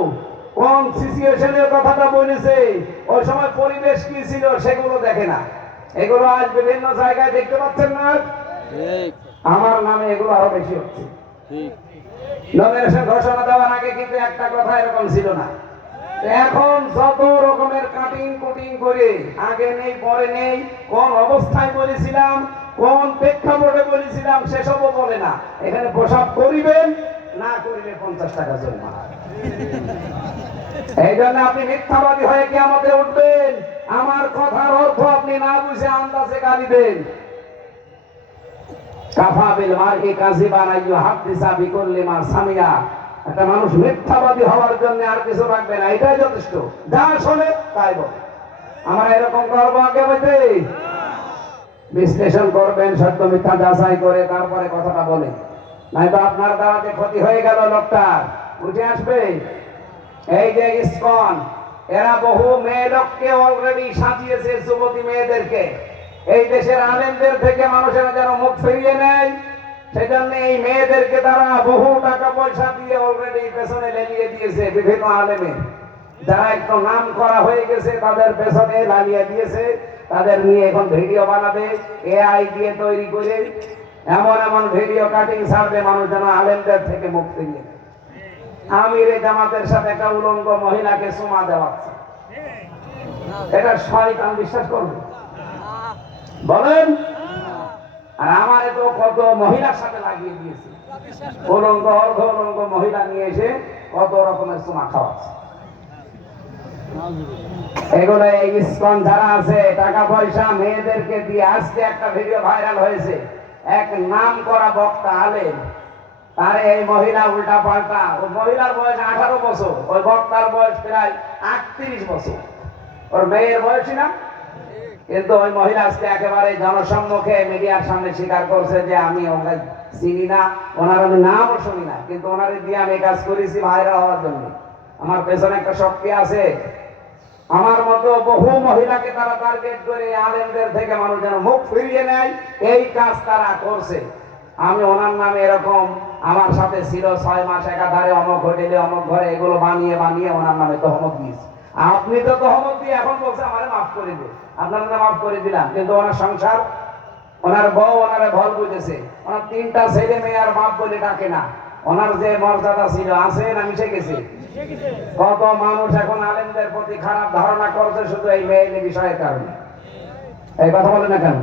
কোন সিচুয়েশনের কথাটা বলেছে, ওই সময় পরিবেশ কি ছিল সেগুলো দেখে না। এগুলো আজ বিভিন্ন জায়গায় দেখতে পাচ্ছেন না? ঠিক, আমার নামে এগুলো আরো বেশি হচ্ছে। ঠিক। নমিনেশন ঘোষণা দেওয়ার আগে কিন্তু একটা কথা এরকম ছিল না। এখন যত রকমের কাটিং কুটিং করে, আগে নেই পরে নেই, কোন অবস্থায় বলেছিলাম, কোন প্রেক্ষাপটে বলেছিলাম সেসবও বলে না। এখানে প্রসাব করিবেন, না করিলে 50 টাকা জরিমানা। এই জন্য আপনি মিথ্যাবাদী হয়ে কিয়ামতে উঠবেন, আমার কথার অর্থ আপনি না বুঝে আন্দাজে গালি দেন। কাফাবিল মারহি কাযিবান ইউহাদ্দিসা বিকুল্লি মা সামিয়া। একটা মানুষ মিথ্যাবাদী হওয়ার জন্য আর কিছু রাখবে না, এটাই যথেষ্ট। যা শোনে তাই বলে। আমরা এরকম করবো আগে হইতে? বিশ্লেষণ করবেন, সত্য মিথ্যা যাচাই করে তারপরে কথাটা বলে, নয়তো আপনার দ্বারা যে ক্ষতি হয়ে গেল লোকটার উঠে আসবে। এই যে ইসকন, এরা বহু মেয়ে লোককে অলরেডি সাজিয়েছে, যুবতী মেয়েদেরকে। এই দেশের আলেমদের থেকে মানুষেরা যেন মুখ ফিরিয়ে নেয়, সেজন্য এই মেয়েদেরকে তারা বহু টাকা পয়সা দিয়ে অলরেডি পেছনে লেলিয়ে দিয়েছে। বিভিন্ন আলেমের যারা একটু নাম করা হয়ে গেছে তাদের পেছনে লাগিয়ে দিয়েছে, তাদের নিয়ে এখন ভিডিও বানাবে, এআই দিয়ে তৈরি করে এমন এমন ভিডিও কাটিং ছাড়বে, মানুষ যেন আলেমদের থেকে মুখ ফিরিয়ে নেয়। আমির জামাতের সাথে একটা উলঙ্গ মহিলাকে চুমা দেওয়াচ্ছে, এটা শয়তান বিশ্বাস করবে? বলেন। আর আমারে তো কত মহিলার সাথে লাগিয়ে দিয়েছে, উলঙ্গ অর্ধ উলঙ্গ মহিলা নিয়ে এসে কত রকমের চুমা খাওয়াচ্ছে। এগুলো এই ইসকন যারা আছে, টাকা পয়সা মেয়েদেরকে দিয়ে। আজকে একটা ভিডিও ভাইরাল হয়েছে, এক নাম করা বক্তা আলেম, তার এই মহিলা উল্টা পাল্টা, ওই মহিলার বয়স 18 বছর, ওই বক্তার বয়স প্রায় 38 বছর, ওর মেয়ের বয়সই না। কিন্তু ওই মহিলা আজকে একেবারে জনসম্মুখে মিডিয়ার সামনে স্বীকার করছে যে আমি ওকে চিনি না, ওনার আমি নামও শুনি না, কিন্তু ওনারে দিয়ে আমি কাজ করেছি ভাইরাল হওয়ার জন্য। আমার পেছনে একটা শক্তি আছে, আমার মতো বহু মহিলাকে তারা টার্গেট করে আলেমদের থেকে মানুষ যেন মুখ ফিরিয়ে নেয়, এই কাজ তারা করছে। আমি ওনার নামে এরকম আমার সাথে ছিল 6 মাস একাধারে অমুক হোটেলে অমুক ঘরে এগুলো বানিয়ে বানিয়ে ওনার নামে তহমত দিয়েছে। আপনি তো তহমত দিয়ে এখন বলছে আমারে মাফ করে দে, আপনারা তো মাফ করে দিলাম, কিন্তু ওনার সংসার, ওনার বউ ওনারে ভুল বুঝেছে। ওনার 3টা ছেলে মেয়ে আর বাপ বলে ডাকে না। ওনার যে মর্যাদা ছিল আছে না মিশে গেছে? কত মানুষ এখন আলেমদের প্রতি খারাপ ধারণা করছে শুধু এই মেয়েলি বিষয়ের কারণে। এই কথা বলে না কেন?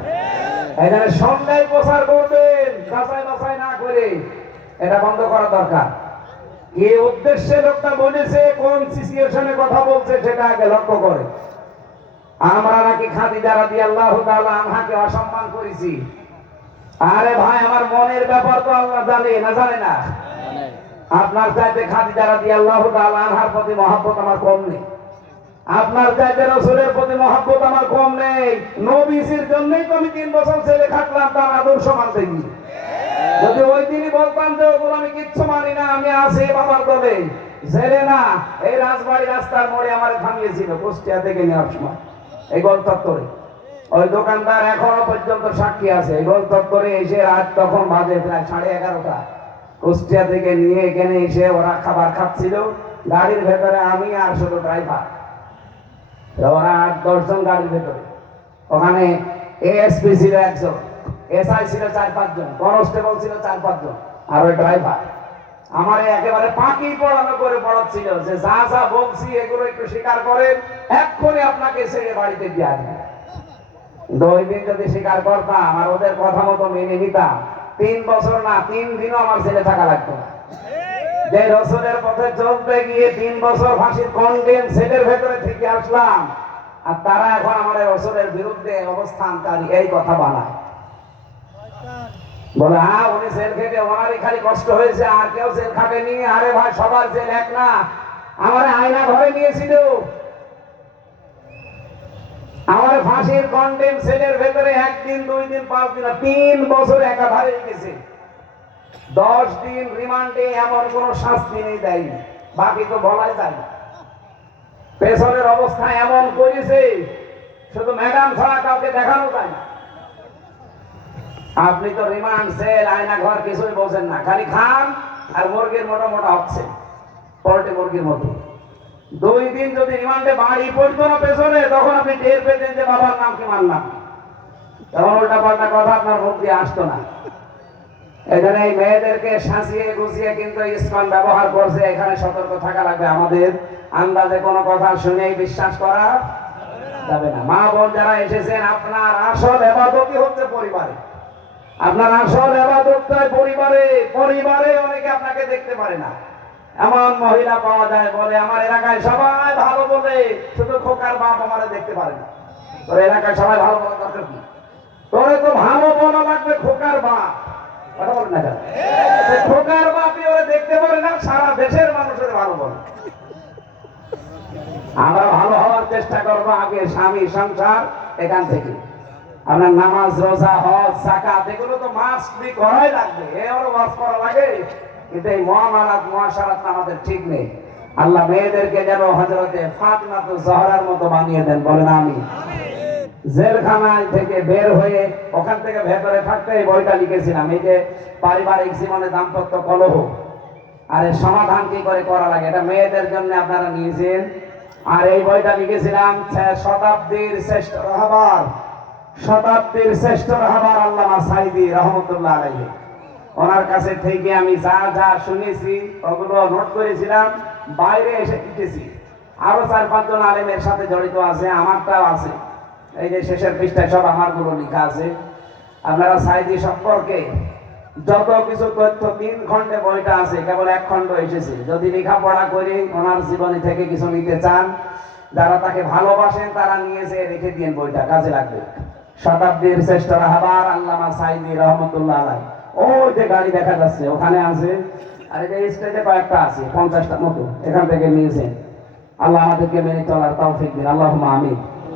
এখানে সন্ধ্যায় প্রচার করবেন যাচাই বাছাই না করে, এটা বন্ধ করা দরকার। কি উদ্দেশ্যে লোকটা বলেছে, কোন সিচুয়েশনে কথা বলছে সেটা আগে লক্ষ্য করে। আমরা নাকি খাদিজা রাদিয়াল্লাহু তাআলা আনহাকে অসম্মান করেছি। আরে ভাই, আমার মনের ব্যাপার তো আল্লাহ জানে না, জানে না? আপনার চাইতে খাদিজা রাদিয়াল্লাহু তাআলা আনহার প্রতি মহব্বত আমার কম নেই, আপনার চাইতে রাসূলের প্রতি মহব্বত আমার কম নেই। নবীজির জন্যই তো আমি 3 বছর ছেলে খাটলাম তার আদর্শ মানতে গিয়ে। যদি ওই দিনই বলতাম যে ওগুলো আমি কিচ্ছু মানি না, আমি আছি বাবার দলে, ছেলে না, এই রাজবাড়ি রাস্তার মোড়ে আমার থামিয়েছিল কুষ্টিয়া থেকে নেওয়ার সময় এই গোল চত্বরে। ওই দোকানদার এখনো পর্যন্ত সাক্ষী আছে। এই গোল চত্বরে এসে রাত তখন বাজে প্রায় 11:30। কুষ্টিয়া থেকে নিয়ে এখানে এসে ওরা খাবার খাচ্ছিল, গাড়ির ভেতরে আমি আর শুধু ড্রাইভার, ওরা 8-10 জন গাড়ির ভেতরে। ওখানে এএসপি ছিল 1 জন, এসআই ছিল 4-5 জন, কনস্টেবল ছিল 4-5 জন, আর ওই ড্রাইভার আমার একেবারে পাকি পড়ানো করে পড়াচ্ছিল যে যা যা বলছি এগুলো একটু স্বীকার করেন, এক্ষুনি আপনাকে ছেড়ে বাড়িতে দিয়ে আসবে। 2 দিন যদি স্বীকার করতাম আর ওদের কথা মতো মেনে নিতাম, 3 বছর না 3 দিনও আমার ছেলে থাকা লাগতো না। যে রাসূলের পথে চলতে গিয়ে 3 বছর ফাঁসির কন্ডেম সেলের ভেতরে থেকে আসলাম, আর তারা এখন আমাদের রাসূলের বিরুদ্ধে অবস্থানকারী এই কথা বানায়। বলে হ্যাঁ উনি জেল খেটে ওনারই খালি কষ্ট হয়েছে, আর কেউ জেল খাটেনি। আরে ভাই, সবার জেল এক না। আমার আয়না ঘরে নিয়েছিল, আমার ফাঁসির কন্ডেম সেলের ভেতরে 1 দিন 2 দিন 5 দিন 3 বছর একাধারে গেছে। 10 দিন রিমান্ডে এমন কোন শাস্তি নেই দেয়নি, বাকি তো বলাই যায় না। পেছনের অবস্থা এমন করেছে শুধু ম্যাডাম ছাড়া কাউকে দেখানো যায় না। আপনি তো রিমান্ড সেল আয়না ঘর কিছুই বোঝেন না, খালি খান আর মুরগির মোটা মোটা হচ্ছে, পোল্ট্রি মুরগির মতো। 2 দিন যদি রিমান্ডে বাড়ি পড়তো না পেছনে, তখন আপনি টের পেতেন যে বাবার নাম কি মানলাম, তখন উল্টা পাল্টা কথা আপনার মুখ দিয়ে আসতো না। এখানে এই মেয়েদেরকে সাজিয়ে গুছিয়ে কিন্তু ইসলাম ব্যবহার করছে। এখানে সতর্ক থাকা লাগবে আমাদের। আন্দাজে কোনো কথা শুনেই বিশ্বাস করা যাবে না। মা বোন যারা এসেছেন, আপনার আসল ইবাদতই হচ্ছে পরিবারে। আপনার আসল ইবাদতটা পরিবারে। পরিবারে অনেকে আপনাকে দেখতে পারে না। এমন মহিলা পাওয়া যায় বলে আমার এলাকায় সবাই ভালো বলে, শুধু খোকার বাপ আমারে দেখতে পারে না। তোর এলাকায় সবাই ভালো বলার দরকার কি? তোরে তো ভালো বলা লাগবে খোকার বাপ। কথা বলেন না কেন? খোকার বাপই ওরা দেখতে পারে না, সারা দেশের মানুষের ভালো বলে। আমরা ভালো হওয়ার চেষ্টা করবো আগে, স্বামী সংসার এখান থেকে। আপনার নামাজ রোজা হজ যাকাত এগুলো তো মাস্ট বি করাই লাগবে, এরও ওয়াজ করা লাগে। কিন্তু এই মুআমালাত মুআশারাত আমাদের ঠিক নেই। আল্লাহ মেয়েদেরকে যেন হযরতে ফাতিমা তো জহরার মতো বানিয়ে দেন, বলেন আমিন। জেলখানায় থেকে বের হয়ে ওখান থেকে ভেতরে থাকতে এই বইটা লিখেছিলাম, এই যে পারিবারিক জীবনে দাম্পত্য কলহ আর এর সমাধান কি করে করা লাগে, এটা মেয়েদের জন্য আপনারা নিয়েছেন। আর এই বইটা লিখেছিলাম শতাব্দীর শ্রেষ্ঠ রাহবার, শতাব্দীর শ্রেষ্ঠ রাহবার আল্লামা সাঈদী রহমাতুল্লাহ আলাইহি। ওনার কাছে থেকে আমি যা যা শুনেছি ওগুলো নোট করেছিলাম, বাইরে এসে লিখেছি। আরো 4-5 জন আলেমের সাথে জড়িত আছে, আমারটাও আছে। এই যে শেষের পৃষ্ঠায় সব আমারগুলো লেখা আছে। আপনারা সাঈদী সম্পর্কে যত কিছু তথ্য 3 খণ্ডে বইটা আছে, কেবল 1 খণ্ড এসেছে। যদি লেখাপড়া করে ওনার জীবনী থেকে কিছু নিতে চান, যারা তাকে ভালোবাসেন তারা নিয়েছে, রেখে দিন, বইটা কাজে লাগবে। শতাব্দীর শ্রেষ্ঠ রাহবার আল্লামা সাঈদী রহমাতুল্লাহ আলাইহি। ওই যে গাড়ি দেখা যাচ্ছে ওখানে আছে, আর এই যে স্টেজে কয়েকটা আছে 50টার মতো, এখান থেকে নিয়েছেন। আল্লাহ আমাদেরকে মেনে চলার তৌফিক দিন, আল্লাহুম্মা আমিন।